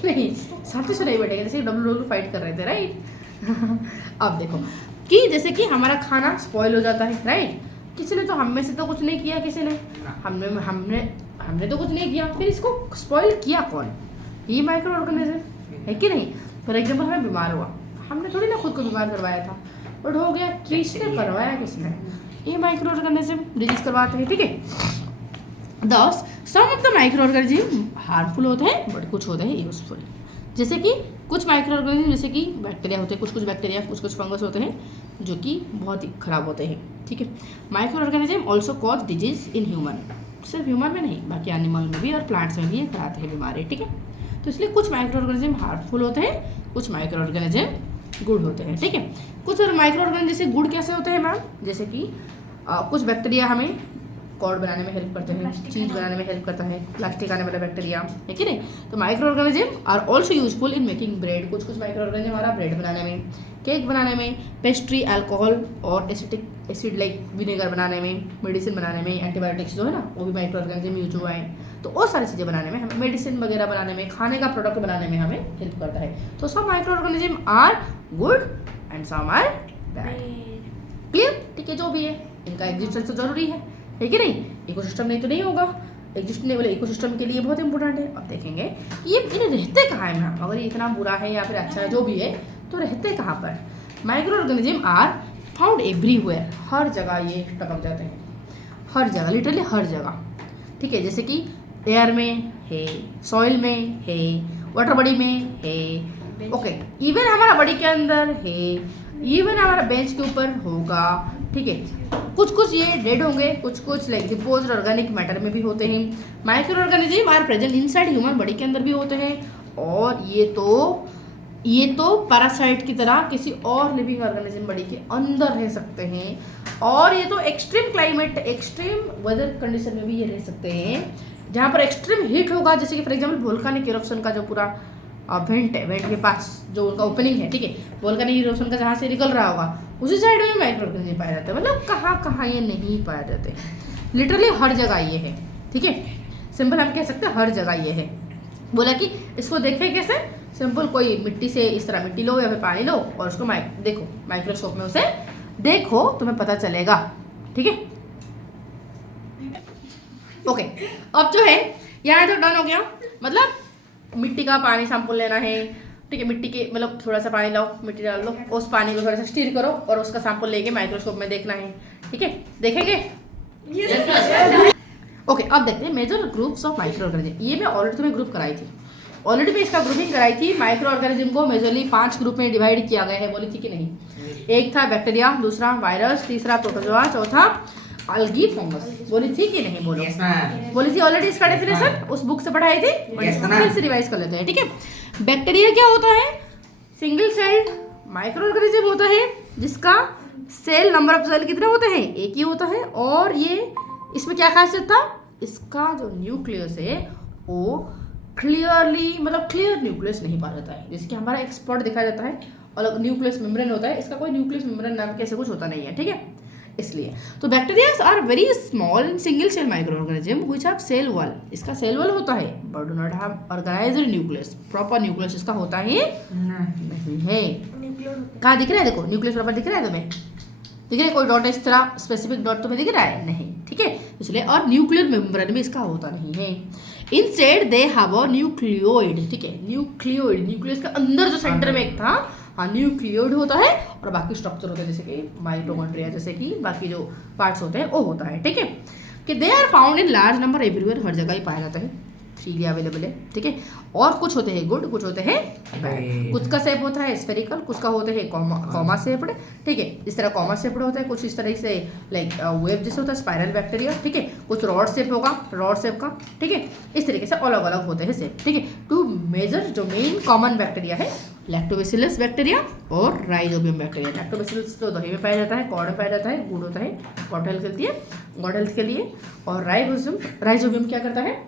नहीं, साथी से नहीं बैठेंगे, जैसे WWE फाइट कर रहे थे, राइट। अब देखो कि जैसे कि हमारा खाना स्पॉइल हो जाता है, राइट। किसी ने तो हम में से तो कुछ नहीं किया, किसी ने हमने हमने हमने तो कुछ नहीं किया, फिर इसको स्पॉइल किया कौन? ये माइक्रो ऑर्गेनिज्म है कि नहीं। फॉर एग्जाम्पल हमें बीमार हुआ, हमने थोड़ी ना खुद को बीमार करवाया था, बट हो गया, किसने करवाया? किसने? ये माइक्रो ऑर्गेनिज्म डिजीज करवाते हैं, ठीक है। Thus some of the microorganism harmful होते हैं बट कुछ होते हैं यूजफुल। जैसे कि कुछ माइक्रो ऑर्गेनिज्म जैसे कि बैक्टीरिया होते हैं, कुछ बैक्टीरिया, कुछ फंगस होते हैं जो कि बहुत ही खराब होते हैं, ठीक है। Micro organism also cause disease in human, सिर्फ ह्यूमन में नहीं, बाकी एनिमल में भी और प्लांट्स में भी ये कराते हैं बीमारी, ठीक है। तो इसलिए कुछ माइक्रो ऑर्गेनिज्म हार्मफुल होते हैं, कुछ माइक्रो ऑर्गेनिज्म गुड होते हैं, ठीक है। कुछ माइक्रो ऑर्गेनिज्म जैसे गुड कैसे होते हैं मैम, जैसे कि कुछ बैक्टीरिया हमें कॉर्ड बनाने में हेल्प करते हैं, चीज बनाने में हेल्प करता है, प्लास्टिक आने वाला बैक्टीरिया है कि नहीं। तो microorganism are also useful in making bread, कुछ माइक्रो ऑर्गेनिज्म हमारा ब्रेड बनाने में, केक बनाने में, पेस्ट्री, अल्कोहल और एसिड लाइक विनेगर बनाने में, मेडिसिन बनाने में, एंटीबायोटिक्स जो है ना वो भी माइक्रो ऑर्गेनिज्म यूज हुआ है। तो वो सारी चीज़ें बनाने में, हमें मेडिसिन वगैरह बनाने में, खाने का प्रोडक्ट बनाने में हमें हेल्प करता है। तो सब microorganism are good and some are bad, clear, ठीक है। जो भी है इनका एग्जिस्टेंस तो जरूरी है कि नहीं। इकोसिस्टम नहीं तो नहीं होगा, एग्जिस्ट नहीं बोले इकोसिस्टम के लिए बहुत इंपॉर्टेंट है। अब देखेंगे ये इन्हें रहते कहाँ है मैम, अगर ये इतना बुरा है या फिर अच्छा है जो भी है, तो रहते कहाँ पर? Microorganism are found everywhere, हर जगह ये टपक जाते हैं, हर जगह, लिटरली हर जगह, ठीक है। जैसे कि एयर में है, सॉइल में है, वाटर बॉडी में है, ओके, इवन हमारा बॉडी के अंदर है, इवन हमारा बेंच के ऊपर होगा, ठीक है। कुछ ये डेड होंगे, कुछ लाइक डिपोज्ड ऑर्गेनिक मैटर में भी होते हैं। Microorganism are present inside human body के अंदर भी होते हैं, और ये तो पैरासाइट की तरह किसी और लिविंग ऑर्गेनिज्म बॉडी के अंदर रह सकते हैं, और ये तो extreme climate, extreme weather condition में भी ये रह सकते हैं, जहाँ पर एक्सट्रीम हीट होगा। जैसे कि फॉर एग्जाम्पल वोल्केनिक इरप्शन का जो पूरा वेंट है, वेंट के पास जो उनका ओपनिंग है, ठीक है, वोल्केनिक इरप्शन का जहाँ से निकल रहा होगा उसी साइड में माइक्रो ऑर्गेनिज्म पाए जाते हैं। मतलब कहाँ कहाँ ये नहीं पाए जाते, लिटरली हर जगह ये है, ठीक है। सिंपल हम कह सकते हैं हर जगह ये है। बोला कि इसको देखें कैसे, सिंपल कोई मिट्टी से इस तरह मिट्टी लो या फिर पानी लो और उसको देखो माइक्रोस्कोप में उसे देखो, तुम्हें पता चलेगा, ठीक है। ओके, अब जो है यहाँ तो डन हो गया, मतलब मिट्टी का पानी सैंपल लेना है, ठीक है। मिट्टी के मतलब थोड़ा सा पानी लाओ, मिट्टी डाल लो, उस पानी को थोड़ा सा स्टीर करो और उसका सैंपल लेके माइक्रोस्कोप में देखना है, ठीक है। देखेंगे? ओके, अब देखते हैं major groups of microorganism. ये मैं ऑलरेडी तुम्हें ग्रुप कराई थी, ऑलरेडी मैं इसका ग्रुपिंग कराई थी। माइक्रो ऑर्गेनिज्म को मेजरली 5 ग्रुप में डिवाइड किया गया है, बोली थी कि नहीं? एक था बैक्टीरिया, दूसरा वायरस, तीसरा प्रोटोजोआ, चौथा अलगी, फंगस। बोली थी कि नहीं? बोलो। बोली थी ऑलरेडी, इसका डेफिनेशन उस बुक से पढ़ाई थी, फिर से रिवाइज कर लेते हैं, ठीक है। बैक्टीरिया क्या होता है? सिंगल सेल्ड माइक्रो ऑर्गेनिज्म होता है जिसका सेल नंबर ऑफ सेल कितने होते हैं? एक ही होता है। और ये इसमें क्या खासियत था? इसका जो न्यूक्लियस है वो क्लियरली, मतलब क्लियर न्यूक्लियस नहीं पाया जाता है। जैसे कि हमारा एक स्पॉट दिखाया जाता है, अलग न्यूक्लियस मेम्ब्रेन होता है, इसका कोई न्यूक्लियस मेम्ब्रेन नाम कैसे कुछ होता नहीं है, ठीक है। इसलिए तो bacterias are very small single cell microorganism which have cell wall, इसका सेल वॉल होता है but do not have organised nucleus, proper nucleus इसका होता ही नहीं है। कहाँ दिख रहा है? देखो न्यूक्लियस प्रॉपर दिख रहा है तुम्हें? दिख रहा है? कोई डॉट इस तरह स्पेसिफिक डॉट तुम्हें दिख रहा है? नहीं, ठीक है। इसलिए और न्यूक्लियर मेम्ब्रेन भी इसका होता नहीं है। Instead they have a nucleoid, ठीक है। न्यूक्लियोइड, न्यूक्लियस के अंदर जो सेंटर में एक था, हाँ, न्यूक्लियोइड होता है, और बाकी स्ट्रक्चर होते हैं जैसे कि माइटोकॉन्ड्रिया, जैसे कि बाकी जो पार्ट्स होते हैं वो होता है, ठीक है। कि they are found in large number everywhere, हर जगह ही पाया जाता है, फ्रीली अवेलेबल है, ठीक है। और कुछ होते हैं गुड, कुछ होते हैं बैड। कुछ का शेप होता है स्फेरिकल, कुछ का होते हैं कॉमा शेप्ड, ठीक है। इस तरह कॉमा शेप्ड होता है, कुछ इस तरह से लाइक वेव जैसे होता है, स्पाइरल बैक्टीरिया, ठीक है। कुछ रॉड शेप होगा, रॉड शेप का, ठीक है। इस तरीके से अलग अलग होते हैं शेप, ठीक है। टू मेजर जो मेन कॉमन बैक्टीरिया है, लैक्टोबैसिलस बैक्टीरिया और राइजोबियम बैक्टीरिया। लैक्टोबैसिलस तो दही में पाया जाता है, कॉर्ड में पाया जाता है, गुड होता है गॉट हेल्थ के लिए। और राइजोबियम क्या करता है?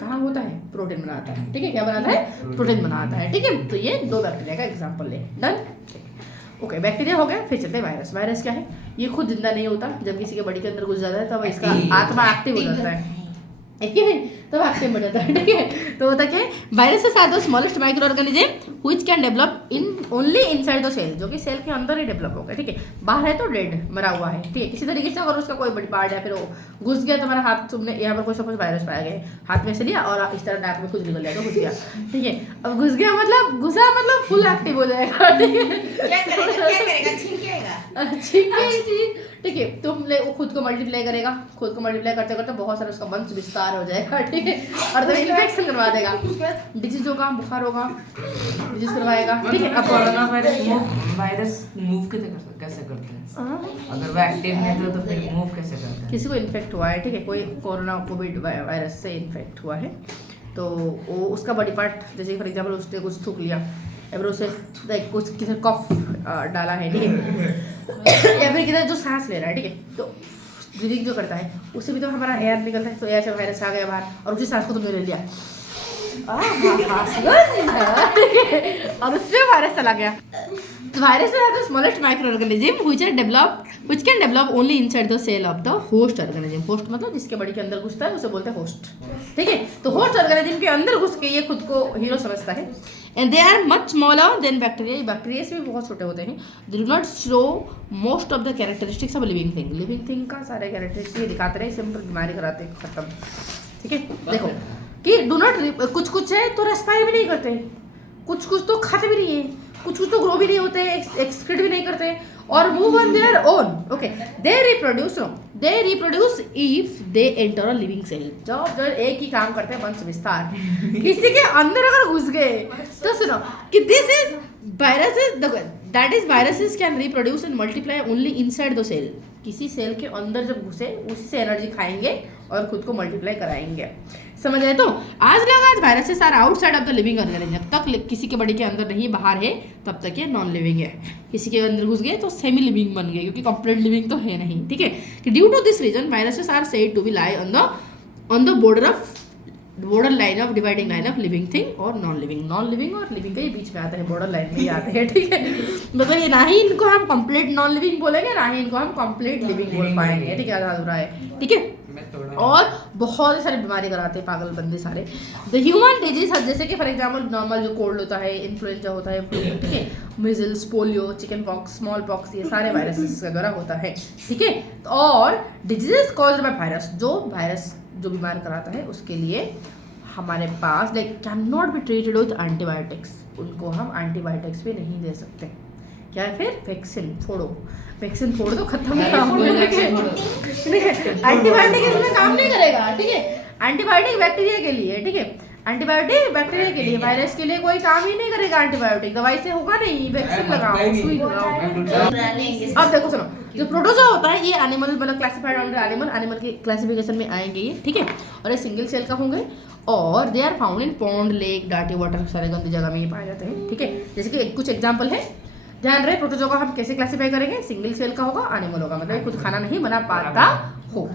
कहाँ होता है? प्रोटीन बनाता है, ठीक है। क्या बनाता है? प्रोटीन बनाता है, ठीक है। तो ये 2 बैक्टीरिया का एग्जाम्पल है, डन। ओके बैक्टीरिया हो गया, फिर चलते हैं वायरस। वायरस क्या है? ये खुद जिंदा नहीं होता, जब किसी के बॉडी के अंदर घुस जाता है तब इसका आत्मा एक्टिव हो जाता है, ठीक है, तब एक्टिव हो जाता है, ठीक है। तो होता क्या है, viruses are the smallest microorganism which can develop in only inside the cell, जो कि सेल के अंदर ही डेवलप होगा, ठीक है। बाहर है तो डेड, मरा हुआ है, ठीक है। किसी तरीके से अगर उसका कोई बड़ी पार्ट है, फिर वो घुस गया, तुम्हारा हाथ, तुमने यहाँ पर कोई सपोज वायरस पाया गया, हाथ में से लिया और इस तरह नाक में कुछ निकल जाएगा, घुस गया, ठीक है। अब घुस गया मतलब घुसा मतलब फुल एक्टिव हो जाएगा, ठीक है। क्या करेगा? छींकेगा, ठीक है। वो खुद को मल्टीप्लाई करेगा, खुद को मल्टीप्लाई करते करते बहुत सारा उसका वंश विस्तार हो जाएगा, ठीक है। और तो इन्फेक्शन करवा देगा, डिजीज होगा, बुखार होगा, डिजीज करवाएगा, ठीक है। अब कोरोना वायरस मूव कैसे करते हैं? अगर वो एक्टिव नहीं तो फिर मूव कैसे करते हैं? किसी को इन्फेक्ट हुआ है, ठीक है, कोई कोरोना कोविड वायरस से इन्फेक्ट हुआ है, तो वो उसका बॉडी पार्ट, जैसे फॉर एग्जाम्पल उसने कुछ थूक लिया, या फिर उसे कुछ किसी कफ डाला है, ठीक है, या फिर किधर जो सांस ले रहा है, ठीक है, तो ब्रीदिंग जो करता है उससे भी तो हमारा एयर निकलता है, तो एयर से वायरस आ गया बाहर और उसी सांस को तुमने ले लिया और उससे वायरस चला गया। तो virus are the smallest microorganism which can develop only inside the cell of the host organism. Host मतलब जिसके बॉडी के अंदर घुसता है उसे बोलते हैं होस्ट, ठीक है। तो होस्ट ऑर्गेनिज्म के अंदर घुस के ये खुद को हीरो समझता है, and they are much smaller than bacteria. ये बैक्टीरिया से भी बहुत छोटे होते हैं। They do not show most of the characteristics of living thing. Living thing का सारे कैरेक्टरिस्टिक्स दिखाते रहे, सिंपल बीमारी कराते खत्म, ठीक है। देखो कि डू नॉट, कुछ कुछ है तो रेस्पायर भी नहीं करते, कुछ कुछ तो खाते भी नहीं है, कुछ कुछ तो ग्रो भी नहीं होते, एक्सक्रीट भी नहीं करते और move on their own, okay. They reproduce if they enter a living cell. जब एक ही काम करते हैं, वंश विस्तार। किसी के अंदर अगर घुस गए तो सुनो कि this is viruses, that is viruses can reproduce and multiply only inside the cell. किसी सेल के अंदर जब घुसे उसी से एनर्जी खाएंगे और खुद को मल्टीप्लाई कराएंगे, समझ आए? तो आज लॉन्ग आज viruses are outside of the living organism, जब तक किसी के बॉडी के अंदर नहीं, बाहर है, तब तक ये नॉन लिविंग है। किसी के अंदर घुस गए तो सेमी लिविंग बन गए, क्योंकि कंप्लीट लिविंग तो है नहीं, ठीक है। कि due to this reason viruses are said to be lie on the border line of dividing line of living thing और नॉन लिविंग और लिविंग के बीच में आते हैं, बॉर्डर लाइन में ही आते हैं, ठीक है। मतलब ये ना ही इनको हम कंप्लीट नॉन लिविंग बोलेंगे, ना ही इनको हम कंप्लीट लिविंग बोल पाएंगे, ठीक है, आधा अधूरा है, ठीक है। और बहुत सारी बीमारी कराते हैं पागल बंदे सारे। द ह्यूमन डिजीज, जैसे कि फॉर एग्जांपल नॉर्मल जो कोल्ड होता है, इन्फ्लुएंजा होता है, ठीक है, measles, polio, chicken pox, small pox, ये सारे वायरसेस के द्वारा होता है, ठीक है। और डिजीजेस कॉज्ड बाय वायरस, जो वायरस जो बीमार कराता है उसके लिए हमारे पास can not be treated with antibiotics, उनको हम एंटीबायोटिक्स भी नहीं दे सकते। क्या है फिर? वैक्सीन फोड़ दो, खत्म काम हो जाएगा, ठीक है। एंटीबायोटिक इसमें काम नहीं करेगा, ठीक है। एंटीबायोटिक बैक्टीरिया के लिए, ठीक है, एंटीबायोटिक बैक्टीरिया के लिए, वायरस के लिए कोई काम ही नहीं करेगा एंटीबायोटिक, दवाई से होगा नहीं, वैक्सीन लगाओ, सुई लगाओ। अब देखो सुनो, जो प्रोटोजोआ होता है ये एनिमल मतलब क्लासिफाइड अंडर एनिमल की क्लासिफिकेशन में आएंगे ये, ठीक है। और ये सिंगल सेल का होंगे और they are found in pond, lake, dirty water, सारे गंदी जगह में ये पाए जाते हैं, ठीक है। जैसे कि कुछ एग्जाम्पल है, ध्यान रहे, प्रोटोजोआ को हम कैसे क्लासिफाई करेंगे? सिंगल सेल का होगा, एनिमल होगा, मतलब खुद खाना नहीं बना पाता हो,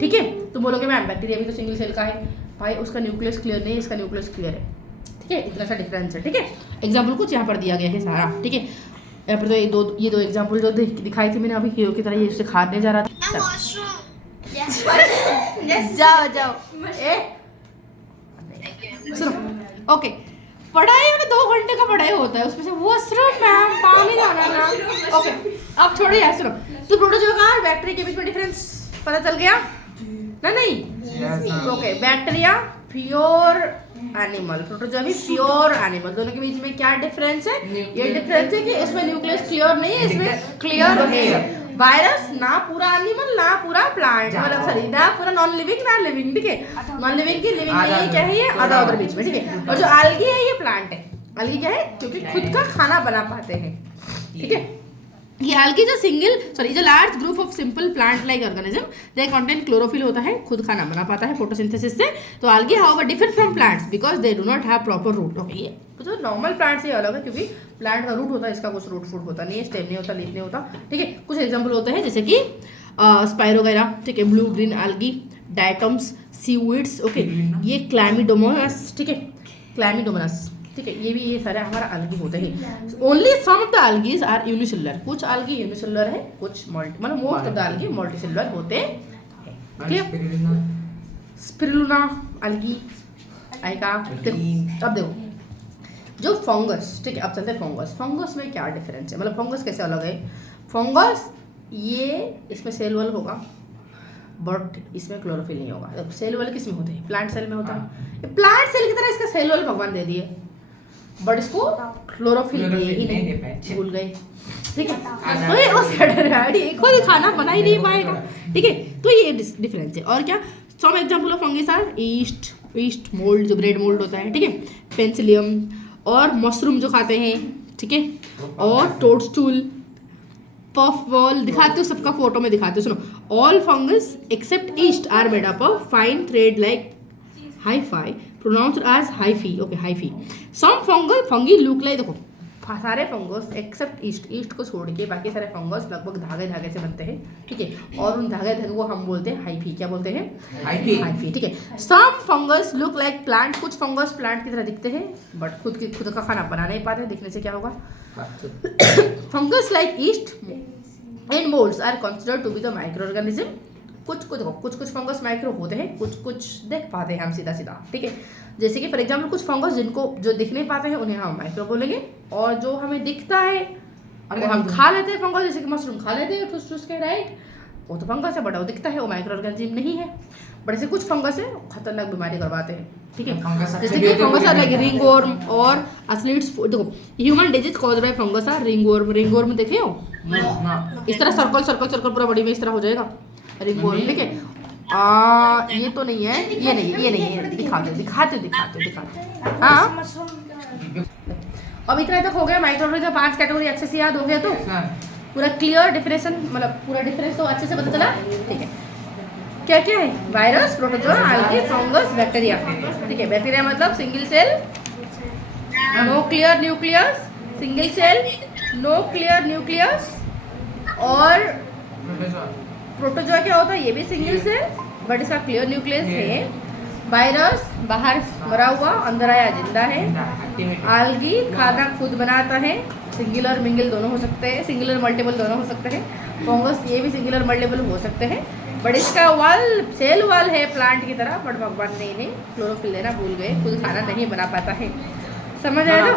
ठीक है। तो बोलोगे मैम बैक्टीरिया भी तो सिंगल सेल का है, भाई उसका न्यूक्लियस क्लियर नहीं है, इसका न्यूक्लियस क्लियर है, ठीक है, इतना सा डिफरेंस है, ठीक है। एग्जाम्पल कुछ यहाँ पर दिया गया है सारा, ठीक है। यहाँ पर तो ये दो एग्जाम्पल जो दिखाई थी मैंने अभी, हीरो की तरह ये उससे खाने जा रहा था। जाओ सुनो, ओके। पढ़ाई में 2 घंटे का पढ़ाई होता है, उसमें से वॉशरूम मैम, पानी जाना ना, ओके। अब छोड़ो यार, सुनो, तो प्रोटोजोआ का बैक्टीरिया के बीच में डिफरेंस पता चल गया ना? नहीं, okay. Bacteria pure animal, protozoa भी प्योर एनिमल, दोनों के बीच में क्या डिफरेंस है? ये डिफरेंस है कि इसमें न्यूक्लियस क्लियर नहीं है, इसमें क्लियर है। वायरस ना पूरा एनिमल ना पूरा प्लांट, मतलब सॉरी ना पूरा नॉन लिविंग ना लिविंग, ठीक है। नॉन लिविंग की लिविंग नहीं, क्या है ये? आधा उधर बीच में, ठीक है। और जो एल्गी है ये प्लांट है। एल्गी क्या है? क्योंकि खुद का खाना बना पाते हैं, ठीक है। ये एल्गी जो large group of simple plant like organism, they contain chlorophyll होता है, खुद खाना बना पाता है फोटोसिंथेसिस से। तो algae however differ from plants because they do not have proper root, okay. ये तो नॉर्मल प्लांट से अलग है, क्योंकि प्लांट का रूट होता है, इसका कुछ रूट फूट होता नहीं है, स्टेम नहीं होता, लीफ नहीं होता, ठीक है। कुछ एग्जाम्पल होते हैं जैसे कि स्पाइरोगैरा, ठीक है, blue green algae, diatoms, seaweeds, okay. ये क्लैमिडोमोनास, ठीक है, क्लैमिडोमोनास ठीक है, ये सारे हमारा algae होते हैं। Only some of the algae are unicellular, कुछ algae यूनिसेलुलर है, कुछ मतलब most of the algae multicellular होते हैं। क्लियर? स्पिरुलिना algae आएगा। देखो अब देखो जो फंगस, ठीक है अब चलते हैं फंगस में क्या डिफरेंस है, मतलब फंगस कैसे अलग है। फंगस ये इसमें सेल वॉल होगा बट इसमें क्लोरोफिल नहीं होगा। सेल वॉल किस में होते हैं, प्लांट सेल में होता है। प्लांट सेल की तरह इसका सेल वॉल भगवान दे दिए बट इसको क्लोरोफिल दे ही नहीं, भूल गए। ठीक है, तो ये उस खुद खाना बना ही नहीं पाएगा। ठीक है, तो ये डिफरेंस है। और क्या, some example of fungus are yeast mould, जो ब्रेड मोल्ड होता है, ठीक है, पेंसिलियम और मशरूम जो खाते हैं, ठीक है, और टोडस्टूल, पफ बॉल, दिखाते हो सबका फोटो में दिखाते हो। सुनो, all fungus except yeast are made up of fine thread like hyphae pronounced as hyphae. Okay, hyphae. Some fungi look like, देखो सारे फंगस एक्सेप्ट ईस्ट को छोड़ के बाकी सारे फंगस लगभग धागे से बनते हैं। ठीक है, और उन धागे को हम बोलते हैं हाइफी। क्या बोलते हैं? हाइफी। ठीक है, सम फंगस लुक लाइक प्लांट, कुछ फंगस प्लांट की तरह दिखते हैं बट खुद का खाना बना नहीं पाते। दिखने से क्या होगा? Fungus like yeast and moulds are considered to be the microorganism. कुछ फंगस माइक्रो होते हैं, कुछ देख पाते हैं हम सीधा। ठीक है, जैसे कि फॉर एग्जांपल कुछ फंगस जिनको जो दिख नहीं पाते हैं उन्हें हम माइक्रो बोलेंगे, और जो हमें दिखता है वो हम खा लेते हैं फंगस, जैसे कि मशरूम खा लेते हैं ठूस के, राइट, वो तो फंगस है बट वो दिखता है, वो माइक्रो ऑर्गेनिज्म नहीं है। बट ऐसे कुछ फंगस है खतरनाक बीमारी करवाते हैं। ठीक है, जैसे कि फंगस आर लाइक रिंगवर्म और एथलीट्स। देखो human disease caused by fungus are ringworm देखे हो? इस तरह सर्कल पूरा बॉडी में इस तरह हो जाएगा रिंगवर्म। ठीक है, ये तो नहीं है, ये नहीं है। दिखाते। हाँ, अब इतना तक हो गया माइक्रोऑर्गेनिज्म। 5 कैटेगरी अच्छे से याद हो गया तो पूरा क्लियर डिफरेंशन, मतलब पूरा डिफरेंस तो अच्छे से पता चला। ठीक है, क्या है? Virus, protozoa, algae, fungus, bacteria. ठीक है, बैक्टीरिया मतलब single cell, no clear nucleus, single cell, no clear nucleus. और प्रोटोजोआ क्या होता है? ये भी सिंगल सेल बट इसका क्लियर न्यूक्लियस है। वायरस बाहर मरा हुआ, अंदर आया जिंदा है। आल्गी खाना खुद बनाता है, सिंगुलर मिंगल दोनों हो सकते हैं, सिंगुलर मल्टीपल दोनों हो सकते हैं। फंगस ये भी सिंगुलर मल्टीपल हो सकते हैं बट इसका सेल वाल है प्लांट की तरह, बट भगवान ने इन्हें क्लोरोफिल देना भूल गए, खुद खाना नहीं बना पाता है। समझ आया ना?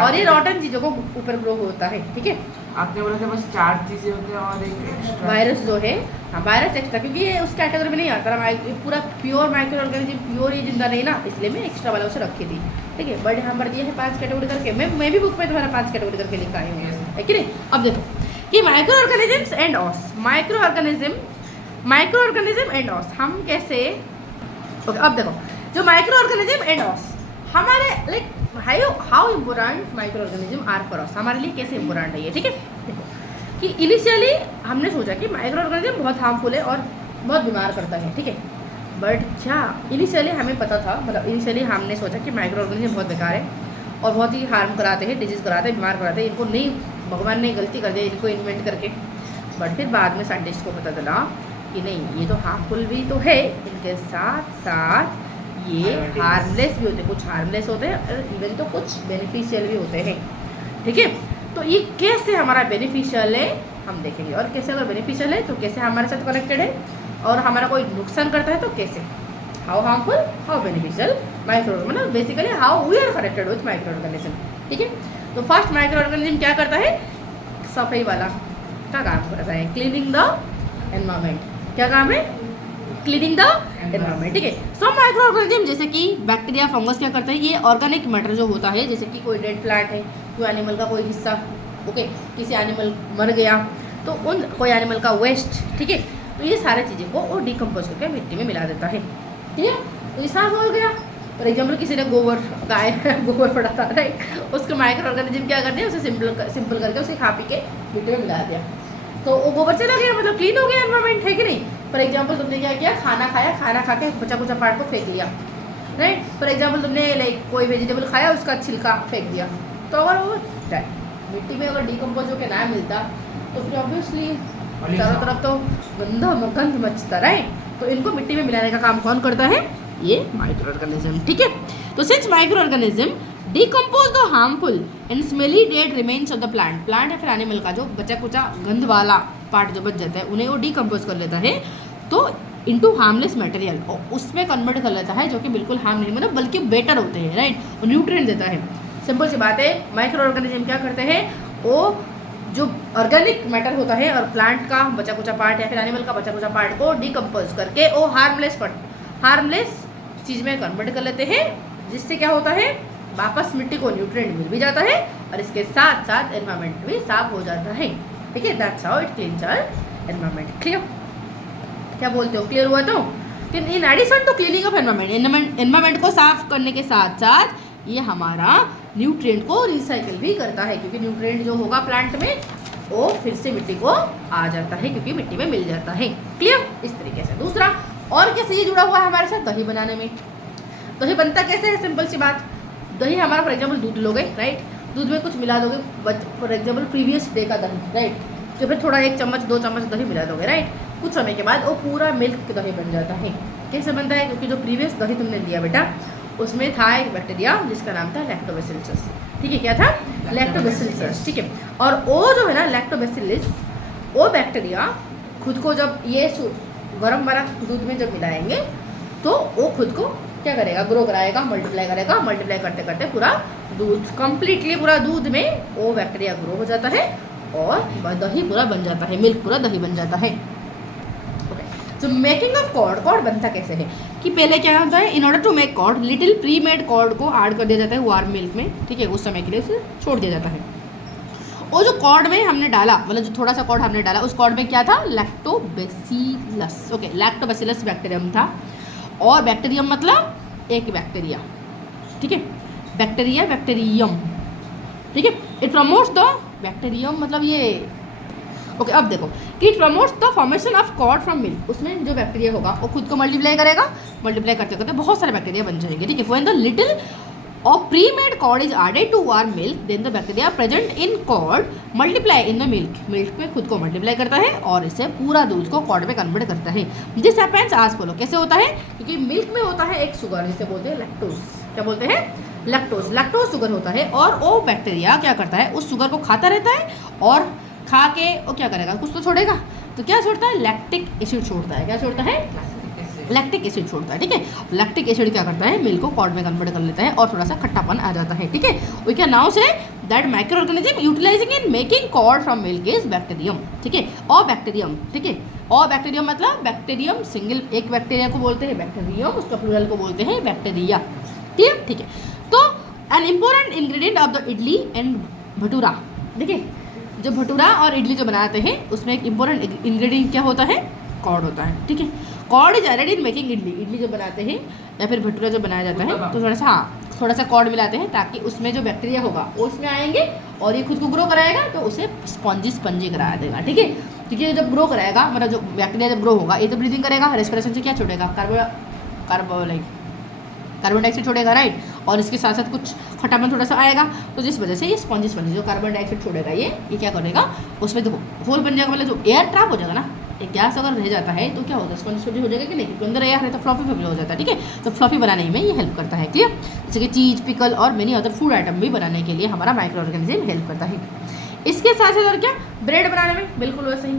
और ये रॉटन चीजों को ऊपर ग्रो होता है। ठीक है, आपने बोला था बस 4 चीजें होती हैं और एक एक्स्ट्रा वायरस जो है, हाँ वायरस एक्स्ट्रा, क्योंकि ये उस कैटेगरी में नहीं आता ना, पूरा प्योर माइक्रो ऑर्गेनिज्म, प्योर ये जिंदा नहीं ना, इसलिए मैं एक्स्ट्रा वाला उसे रखी थी। ठीक है, बट यहाँ पर दिए है 5 कैटेगरी करके, मैं भी बुक में तुम्हारा 5 कैटेगरी करके लिखा है कि नहीं। अब देखो कि microorganisms and us, microorganism and us हम कैसे। ओके, अब देखो जो माइक्रो ऑर्गेनिज्म एंड ऑस हमारे like how important microorganism are for us, हमारे लिए कैसे इम्पोर्टेंट है ये। ठीक है, देखो कि इनिशियली हमने सोचा कि माइक्रो ऑर्गेनिज्म बहुत हार्मफुल है और बहुत बीमार करता है। ठीक है, बट क्या इनिशियली हमें पता था, मतलब इनिशियली हमने सोचा कि माइक्रो ऑर्गेनिज्म बहुत बेकार है और बहुत ही हार्म कराते हैं, डिजीज़ कराते हैं, बीमार कराते हैं, इनको नहीं, भगवान ने गलती कर दी इनको इन्वेंट करके। बट फिर बाद में साइंटिस्ट को पता चला कि नहीं, ये तो हार्मफुल भी तो है, इनके साथ साथ ये हार्मलेस भी होते हैं, कुछ हार्मलेस होते हैं और इवन तो कुछ बेनिफिशियल भी होते हैं। ठीक है, तो ये कैसे हमारा बेनिफिशियल है हम देखेंगे, और कैसे अगर बेनिफिशियल है तो कैसे हमारे साथ कनेक्टेड है, और हमारा कोई नुकसान करता है तो कैसे। How harmful, how beneficial micro, मतलब basically how we are connected with microorganism. ठीक है, तो फर्स्ट माइक्रो ऑर्गेनिज्म क्या करता है? सफाई वाला का काम करता है, क्लीनिंग द एनवायरमेंट। क्या काम है? Cleaning the environment. ठीक है, सब माइक्रो ऑर्गेनिज्म जैसे कि बैक्टीरिया, फंगस क्या करता है? ये ऑर्गेनिक मैटर जो होता है, जैसे कि कोई डेड प्लांट है, कोई एनिमल का कोई हिस्सा, ओके, किसी एनिमल मर गया तो उन कोई एनिमल का वेस्ट, ठीक है, तो ये सारी चीज़ें को वो डिकम्पोज करके मिट्टी में मिला देता है। ठीक है, तो ये साफ हो गया। फॉर एग्जाम्पल किसी ने गोबर, गाय गोबर पड़ा था, राइट, उसके माइक्रो ऑर्गेनिज्म क्या करते हैं? उसे सिंपल करके उसे खा पी के मिट्टी में मिला दिया, तो वो गोबर चला गया, मतलब क्लीन हो गया एनवायरमेंट, है कि नहीं। फॉर एग्जाम्पल तुमने क्या किया? खाना खाया, खाना खा के बचा कुचा पार्ट को फेंक दिया, राइट। फॉर एग्जाम्पल तुमने लाइक कोई वेजिटेबल खाया, उसका छिलका फेंक दिया, तो अगर वो मिट्टी में अगर डिकम्पोज होकर ना मिलता तो फिर ऑब्वियसली चारों तरफ तो गंध मचता, राइट। तो इनको मिट्टी में मिलाने का काम कौन करता है? ये माइक्रो ऑर्गेनिज्म। ठीक है, तो since micro organism decompose the harmful and smelly dead remains of the plant, plant या फिर एनिमल का जो बचा कुचा गंध वाला पार्ट जो बच जाता है उन्हें वो डिकम्पोज कर लेता है तो इनटू हार्मलेस मटेरियल, और उसमें कन्वर्ट कर लेता है जो कि बिल्कुल हार्म नहीं, मतलब बल्कि बेटर होते हैं, राइट, और न्यूट्रिएंट देता है। सिंपल सी बात है, माइक्रो ऑर्गेनिज्म क्या करते हैं, वो जो ऑर्गेनिक मैटर होता है और प्लांट का बचा कुचा पार्ट या फिर एनिमल का बचा कुचा पार्ट को डिकम्पोज करके वो हार्मलेस चीज़ में कन्वर्ट कर लेते हैं, जिससे क्या होता है वापस मिट्टी को न्यूट्रिएंट मिल भी जाता है और इसके साथ साथ एनवायरनमेंट भी साफ हो जाता है। ठीक है, that's how it cleans our environment. Clear, क्या बोलते हो, क्लियर हुआ? तो in addition to cleaning of environment को साफ करने के साथ साथ ये हमारा न्यूट्रिएंट को रिसाइकिल भी करता है, क्योंकि न्यूट्रिएंट जो होगा प्लांट में वो फिर से मिट्टी को आ जाता है, क्योंकि मिट्टी में मिल जाता है। क्लियर, इस तरीके से। दूसरा और कैसे ये जुड़ा हुआ है हमारे साथ, दही बनाने में। दही बनता कैसे है, सिंपल सी बात, दही हमारा फॉर एग्जाम्पल दूध लोगे, राइट, दूध में कुछ मिला दोगे, फॉर एग्जाम्पल प्रीवियस डे का दही, राइट, तो फिर थोड़ा 1 चम्मच 2 चम्मच दही मिला दोगे, राइट, कुछ समय के बाद वो पूरा मिल्क दही बन जाता है। कैसे बनता है, क्योंकि जो प्रीवियस दही तुमने लिया बेटा उसमें था एक बैक्टीरिया जिसका नाम था लैक्टोबैसिलस। ठीक है, क्या था, लैक्टोबैसिलस। ठीक है, और वो जो है ना लैक्टोबैसिलस, वो बैक्टीरिया खुद को जब ये गर्म वाला दूध में जब मिलाएंगे तो वो खुद को क्या करेगा, ग्रो कराएगा, मल्टीप्लाई करेगा, मल्टीप्लाई करते करते पूरा दूध कंप्लीटली पूरा दूध में वो बैक्टीरिया ग्रो हो जाता है और दही पूरा बन जाता है, मिल्क पूरा दही बन जाता है। तो मेकिंग ऑफ कॉर्ड बनता कैसे है कि पहले क्या होता है, in order to make curd little pre made curd को ऐड कर दिया जाता है वार्म मिल्क में। ठीक है, उस समय के लिए उसे छोड़ दिया जाता है। वो जो कॉर्ड में हमने डाला, मतलब जो थोड़ा सा कॉर्ड हमने डाला, उस कॉर्ड में क्या था, लैक्टोबैसिलस। ओके, लैक्टोबैसिलस बैक्टीरियम था, और बैक्टीरियम मतलब एक बैक्टीरिया। ठीक है, बैक्टीरियम। ठीक है, इट प्रमोट्स द बैक्टीरियम मतलब ये। ओके, अब देखो कि it promotes the formation of curd from milk. उसमें जो बैक्टीरिया होगा वो खुद को मल्टीप्लाई करेगा, मल्टीप्लाई करते करते बहुत सारे बैक्टीरिया बन जाएंगे। ठीक है, व्हेन द लिटिल और pre made curd is added to warm milk, then the bacteria present in curd multiply in the milk. Milk में खुद को मल्टीप्लाई करता है और इसे पूरा दूध को कॉर्ड में कन्वर्ट करता है। दिस हैपेंस आज फॉलो, कैसे होता है, क्योंकि मिल्क में होता है एक शुगर जिसे बोलते हैं लैक्टोज। क्या बोलते हैं, लैक्टोज शुगर होता है, और वो बैक्टीरिया क्या करता है, उस शुगर को खाता रहता है और खा के वो क्या करेगा, कुछ तो छोड़ेगा। तो क्या छोड़ता है, लैक्टिक एसिड छोड़ता है। क्या छोड़ता है, लैक्टिक एसिड छोड़ता है। ठीक है, लैक्टिक एसिड क्या करता है, मिल्क को कॉर्ड में कन्वर्ट कर लेता है और थोड़ा सा खट्टापन आ जाता है। ठीक है, we can now say that microorganism utilising in making curd from milk is bacterium. ठीक है, और बैक्टीरियम। ठीक है, और बैक्टीरियम मतलब बैक्टीरियम सिंगल एक बैक्टीरिया को बोलते हैं बैक्टीरियम, उसका प्लूरल को बोलते हैं बैक्टीरिया। क्लियर? ठीक है, तो an important ingredient of the idli and bhatura. देखिए, जो भटूरा और इडली जो बनाते हैं उसमें एक इम्पोर्टेंट इंग्रेडिएंट क्या होता है, कॉर्ड होता है। ठीक है, curd is added in making idli जो बनाते हैं या फिर भटूरा जो बनाया जाता है तो थोड़ा सा कॉर्ड मिलाते हैं ताकि उसमें जो बैक्टीरिया होगा वो इसमें आएंगे और ये खुद को ग्रो कराएगा तो उसे स्पंजी करा देगा। ठीक है, क्योंकि जब ग्रो कराएगा मतलब जो बैक्टीरिया जब ग्रो होगा ये तो ब्रीदिंग करेगा, रेस्पिरेशन से क्या छोड़ेगा, कार्बन डाइऑक्साइड छोड़ेगा, राइट, और इसके साथ साथ कुछ खट्टापन थोड़ा सा आएगा, तो जिस वजह से ये स्पंजी जो कार्बन डाइऑक्साइड छोड़ेगा ये क्या करेगा, उसमें देखो होल बन जाएगा, मतलब जो एयर ट्रैप हो जाएगा ना, एक गैस अगर रह जाता है तो क्या होता है, स्पंजी हो जाएगा कि नहीं, क्योंकि अंदर एयर है तो फ्लॉफी हो जाता है। ठीक है, तो फ्लॉफी बनाने में ये हेल्प करता है। क्लियर? जैसे कि चीज़, पिकल और मेनी अदर फूड आइटम भी बनाने के लिए हमारा माइक्रो ऑर्गेनिज्म हेल्प करता है। इसके साथ साथ और क्या, ब्रेड बनाने में बिल्कुल वैसे ही।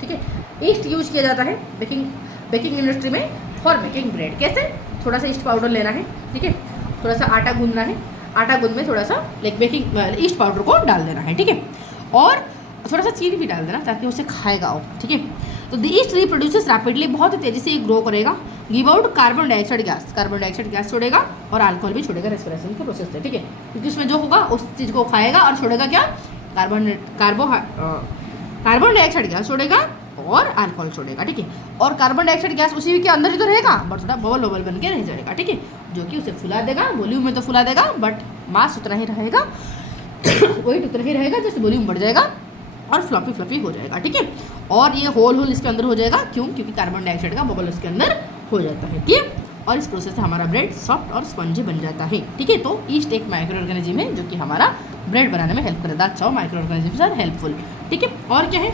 ठीक है, ईस्ट यूज किया जाता है बेकिंग इंडस्ट्री में फॉर मेकिंग ब्रेड। कैसे, थोड़ा सा ईस्ट पाउडर लेना है, ठीक है, थोड़ा सा आटा गूंदना है, आटा गूंद में थोड़ा सा बेकिंग ईस्ट पाउडर को डाल देना है। ठीक है, और थोड़ा सा चीनी भी डाल देना ताकि उसे खाएगा वो। ठीक है, तो द ईस्ट रिप्रोड्यूसेस रैपिडली, बहुत तेज़ी से ग्रो करेगा, give out carbon dioxide gas छोड़ेगा और अल्कोहल भी छोड़ेगा रेस्पिरेशन के प्रोसेस से। ठीक है, क्योंकि उसमें जो होगा उस चीज़ को खाएगा और छोड़ेगा क्या, कार्बन डाइऑक्साइड गैस छोड़ेगा और अल्कोहल छोड़ेगा। ठीक है, और कार्बन डाइऑक्साइड गैस उसी के अंदर ही तो रहेगा बट थोड़ा बबल बन के रह जाएगा। ठीक है, जो कि उसे फुला देगा, वॉल्यूम में तो फुला देगा बट मास उतना ही रहेगा वेट उतना ही रहेगा, जैसे वॉल्यूम बढ़ जाएगा और फ्लफी हो जाएगा। ठीक है, और ये होल इसके अंदर हो जाएगा, क्योंकि कार्बन डाइऑक्साइड का बबल उसके अंदर हो जाता है। ठीक है, और इस प्रोसेस से हमारा ब्रेड सॉफ्ट और स्पंजी बन जाता है। ठीक है, तो ईस्ट एक माइक्रो ऑर्गेनिज्म है जो कि हमारा ब्रेड बनाने में हेल्प करेगा। That's how microorganisms are helpful. ठीक है, और क्या है,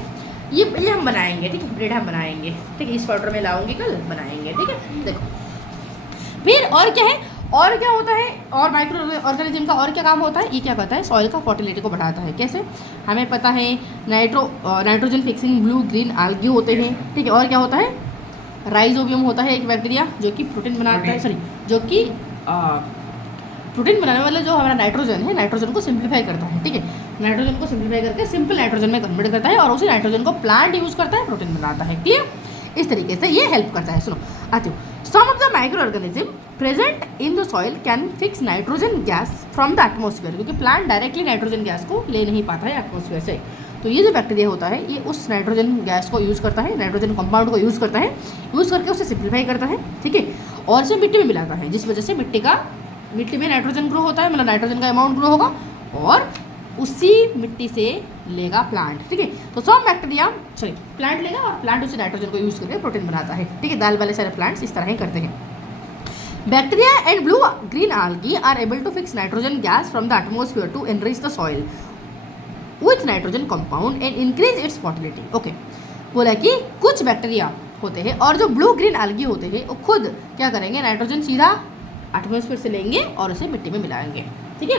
ये हम बनाएंगे। ठीक है, ब्रेड हम बनाएंगे। ठीक है, इस पाउडर में लाऊंगी, कल बनाएंगे। ठीक है, देखो फिर और क्या है, और क्या होता है, और माइक्रो ऑर्गेनिज्म का और क्या काम होता है, ये क्या करता है, सॉइल का फर्टिलिटी को बढ़ाता है। कैसे, हमें पता है nitrogen fixing blue green algae होते हैं, ठीक है। और क्या होता है, राइजोबियम होता है एक बैक्टीरिया जो कि प्रोटीन बनाता है, सॉरी जो कि प्रोटीन बनाने वाला जो हमारा नाइट्रोजन है, नाइट्रोजन को सिंप्लीफाई करता है, ठीक है। नाइट्रोजन को सिंप्लीफाई करके सिंपल नाइट्रोजन में कन्वर्ट करता है और उसी नाइट्रोजन को प्लांट यूज़ करता है, प्रोटीन बनाता है। क्लियर, इस तरीके से ये हेल्प करता है। सुनो आती हूँ, some of the microorganism present in the soil can fix nitrogen gas from the atmosphere, क्योंकि प्लांट डायरेक्टली नाइट्रोजन गैस को ले नहीं पाता है एटमोसफियर से। तो ये जो बैक्टीरिया होता है ये उस नाइट्रोजन गैस को यूज़ करता है, नाइट्रोजन कंपाउंड को यूज़ करता है, यूज़ करके उसे सिंप्लीफाई करता है, ठीक है, और इसे मिट्टी में मिलाता है, जिस वजह से मिट्टी में नाइट्रोजन ग्रो होता है, मतलब नाइट्रोजन का अमाउंट ग्रो होगा और उसी मिट्टी से लेगा प्लांट, ठीक है। तो सब बैक्टीरिया प्लांट लेगा और प्लांट उसी नाइट्रोजन को यूज़ करके प्रोटीन बनाता है, ठीक है। दाल वाले सारे प्लांट्स इस तरह ही करते हैं। Bacteria and blue green algae are able to fix nitrogen gas from the atmosphere to enrich the soil with nitrogen compound and increase its fertility. Okay, बोला कि कुछ बैक्टीरिया होते हैं और जो ब्लू ग्रीन algae होते हैं वो खुद क्या करेंगे, नाइट्रोजन सीधा एटमोसफियर से लेंगे और उसे मिट्टी में मिलाएंगे, ठीक है।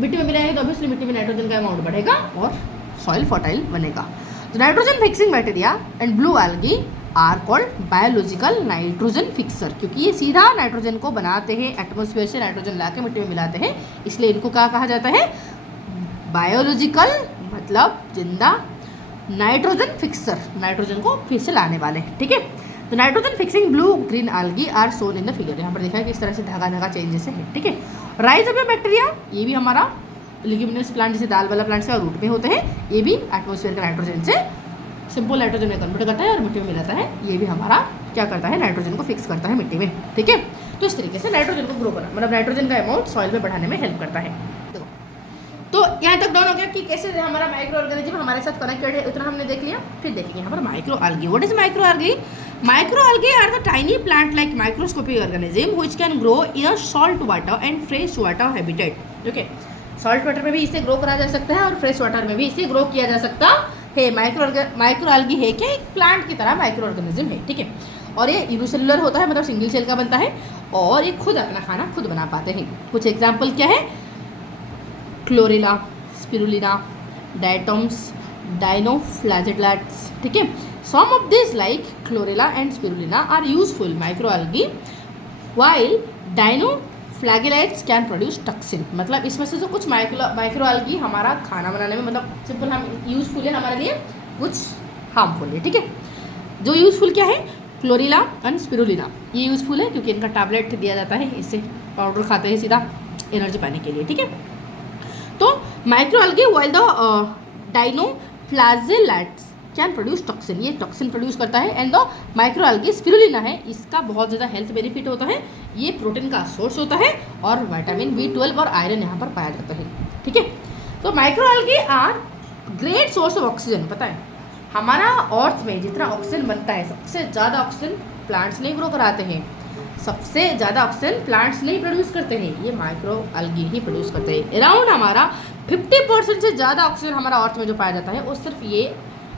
मिट्टी में मिलाएंगे तो ऑब्वियसली मिट्टी में नाइट्रोजन का अमाउंट बढ़ेगा और सॉइल फर्टाइल बनेगा। तो nitrogen fixing bacteria and blue algae are called biological nitrogen fixer, क्योंकि ये सीधा नाइट्रोजन को बनाते हैं, एटमोसफियर से नाइट्रोजन ला के मिट्टी में मिलाते हैं, इसलिए इनको क्या कहा जाता है, बायोलॉजिकल मतलब जिंदा, नाइट्रोजन फिक्सर नाइट्रोजन को फिर से लाने वाले, ठीक है। तो nitrogen fixing blue green algae are shown in the figure, यहाँ पर देखा है कि इस तरह से धागा चेंजेस है, ठीक है। राइजोबियम बैक्टीरिया, ये भी हमारा लिग्यूमिनस प्लांट जैसे दाल वाला प्लांट से रूट में होते हैं, ये भी एटमोसफियर का नाइट्रोजन से सिंपल नाइट्रोजन में कन्वर्ट करता है और मिट्टी में मिलाता है, ये भी हमारा क्या करता है, नाइट्रोजन को फिक्स करता है मिट्टी में, ठीक है। तो इस तरीके से नाइट्रोजन को ग्रो करना, मतलब नाइट्रोजन का अमाउंट सॉइल में बढ़ाने में हेल्प करता है। देखो, तो यहाँ तक डाउन हो गया कि कैसे हमारा माइक्रो ऑर्गेनिज्म हमारे साथ कनेक्टेड है, उतना हमने देख लिया। फिर देखेंगे यहाँ पर micro algae। What is micro algae? Micro algae are the tiny plant like microscopic organism which can grow in a salt water and fresh water habitat. Okay, salt water में भी इसे ग्रो करा जा सकता है और फ्रेश वाटर में भी इसे ग्रो किया जा सकता है। माइक्रो algae है क्या, एक प्लांट की तरह माइक्रो ऑर्गेनिज्म है, ठीक है। और ये यूनिसेलुलर होता है, मतलब सिंगल सेल का बनता है और ये खुद अपना खाना खुद बना पाते हैं। कुछ एग्जाम्पल क्या है, क्लोरेला, स्पिरुलिना, डायटोम्स, डाइनोफ्लैजेलेट्स, ठीक है। Some of this like chlorella and spirulina are useful micro algae while dinoflagellates can produce toxin, मतलब इसमें से जो कुछ माइक्रो algae हमारा खाना बनाने में, मतलब सिंपल हम यूजफुल है हमारे लिए, कुछ हार्मफुल है, ठीक है। जो यूजफुल क्या है, क्लोरेला एंड स्पिरुलिना, ये यूजफुल है क्योंकि इनका टैबलेट दिया जाता है, इससे पाउडर खाते हैं सीधा एनर्जी पाने के लिए, ठीक है। तो micro algae while the dinoflagellates can produce toxin, ये टॉक्सिन प्रोड्यूस करता है। And the micro algae spirulina है, इसका बहुत ज़्यादा हेल्थ बेनिफिट होता है, ये प्रोटीन का सोर्स होता है और विटामिन B12 और आयरन यहाँ पर पाया जाता है, ठीक है। तो micro algae are great source of oxygen. पता है हमारा अर्थ में जितना ऑक्सीजन बनता है, सबसे ज़्यादा ऑक्सीजन प्लांट्स नहीं ग्रो कराते हैं, सबसे ज़्यादा ऑक्सीजन प्लांट्स नहीं प्रोड्यूस करते हैं, ये माइक्रो algae ही प्रोड्यूस करते हैं। अराउंड हमारा 50% से ज़्यादा ऑक्सीजन हमारा अर्थ में जो पाया जाता है वो सिर्फ ये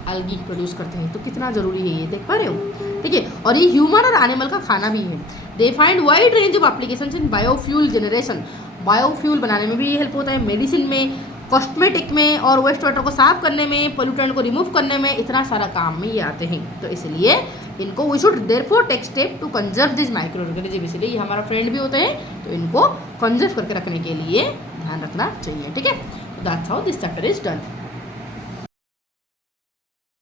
algae प्रोड्यूस करते हैं। तो कितना ज़रूरी है ये, देख पा रहे हो, ठीक है। और ये ह्यूमन और एनिमल का खाना भी है। They find wide range of application in biofuel generation, biofuel बनाने में भी ये हेल्प होता है, मेडिसिन में, कॉस्मेटिक में और वेस्ट वाटर को साफ करने में, पोल्यूटेंट को रिमूव करने में, इतना सारा काम में ये आते हैं। तो इसलिए इनको we should therefore take step to conserve this microorganism, इसलिए ये हमारा फ्रेंड भी होते हैं, तो इनको कंजर्व करके रखने के लिए ध्यान रखना चाहिए, ठीक है। That's how this chapter is done.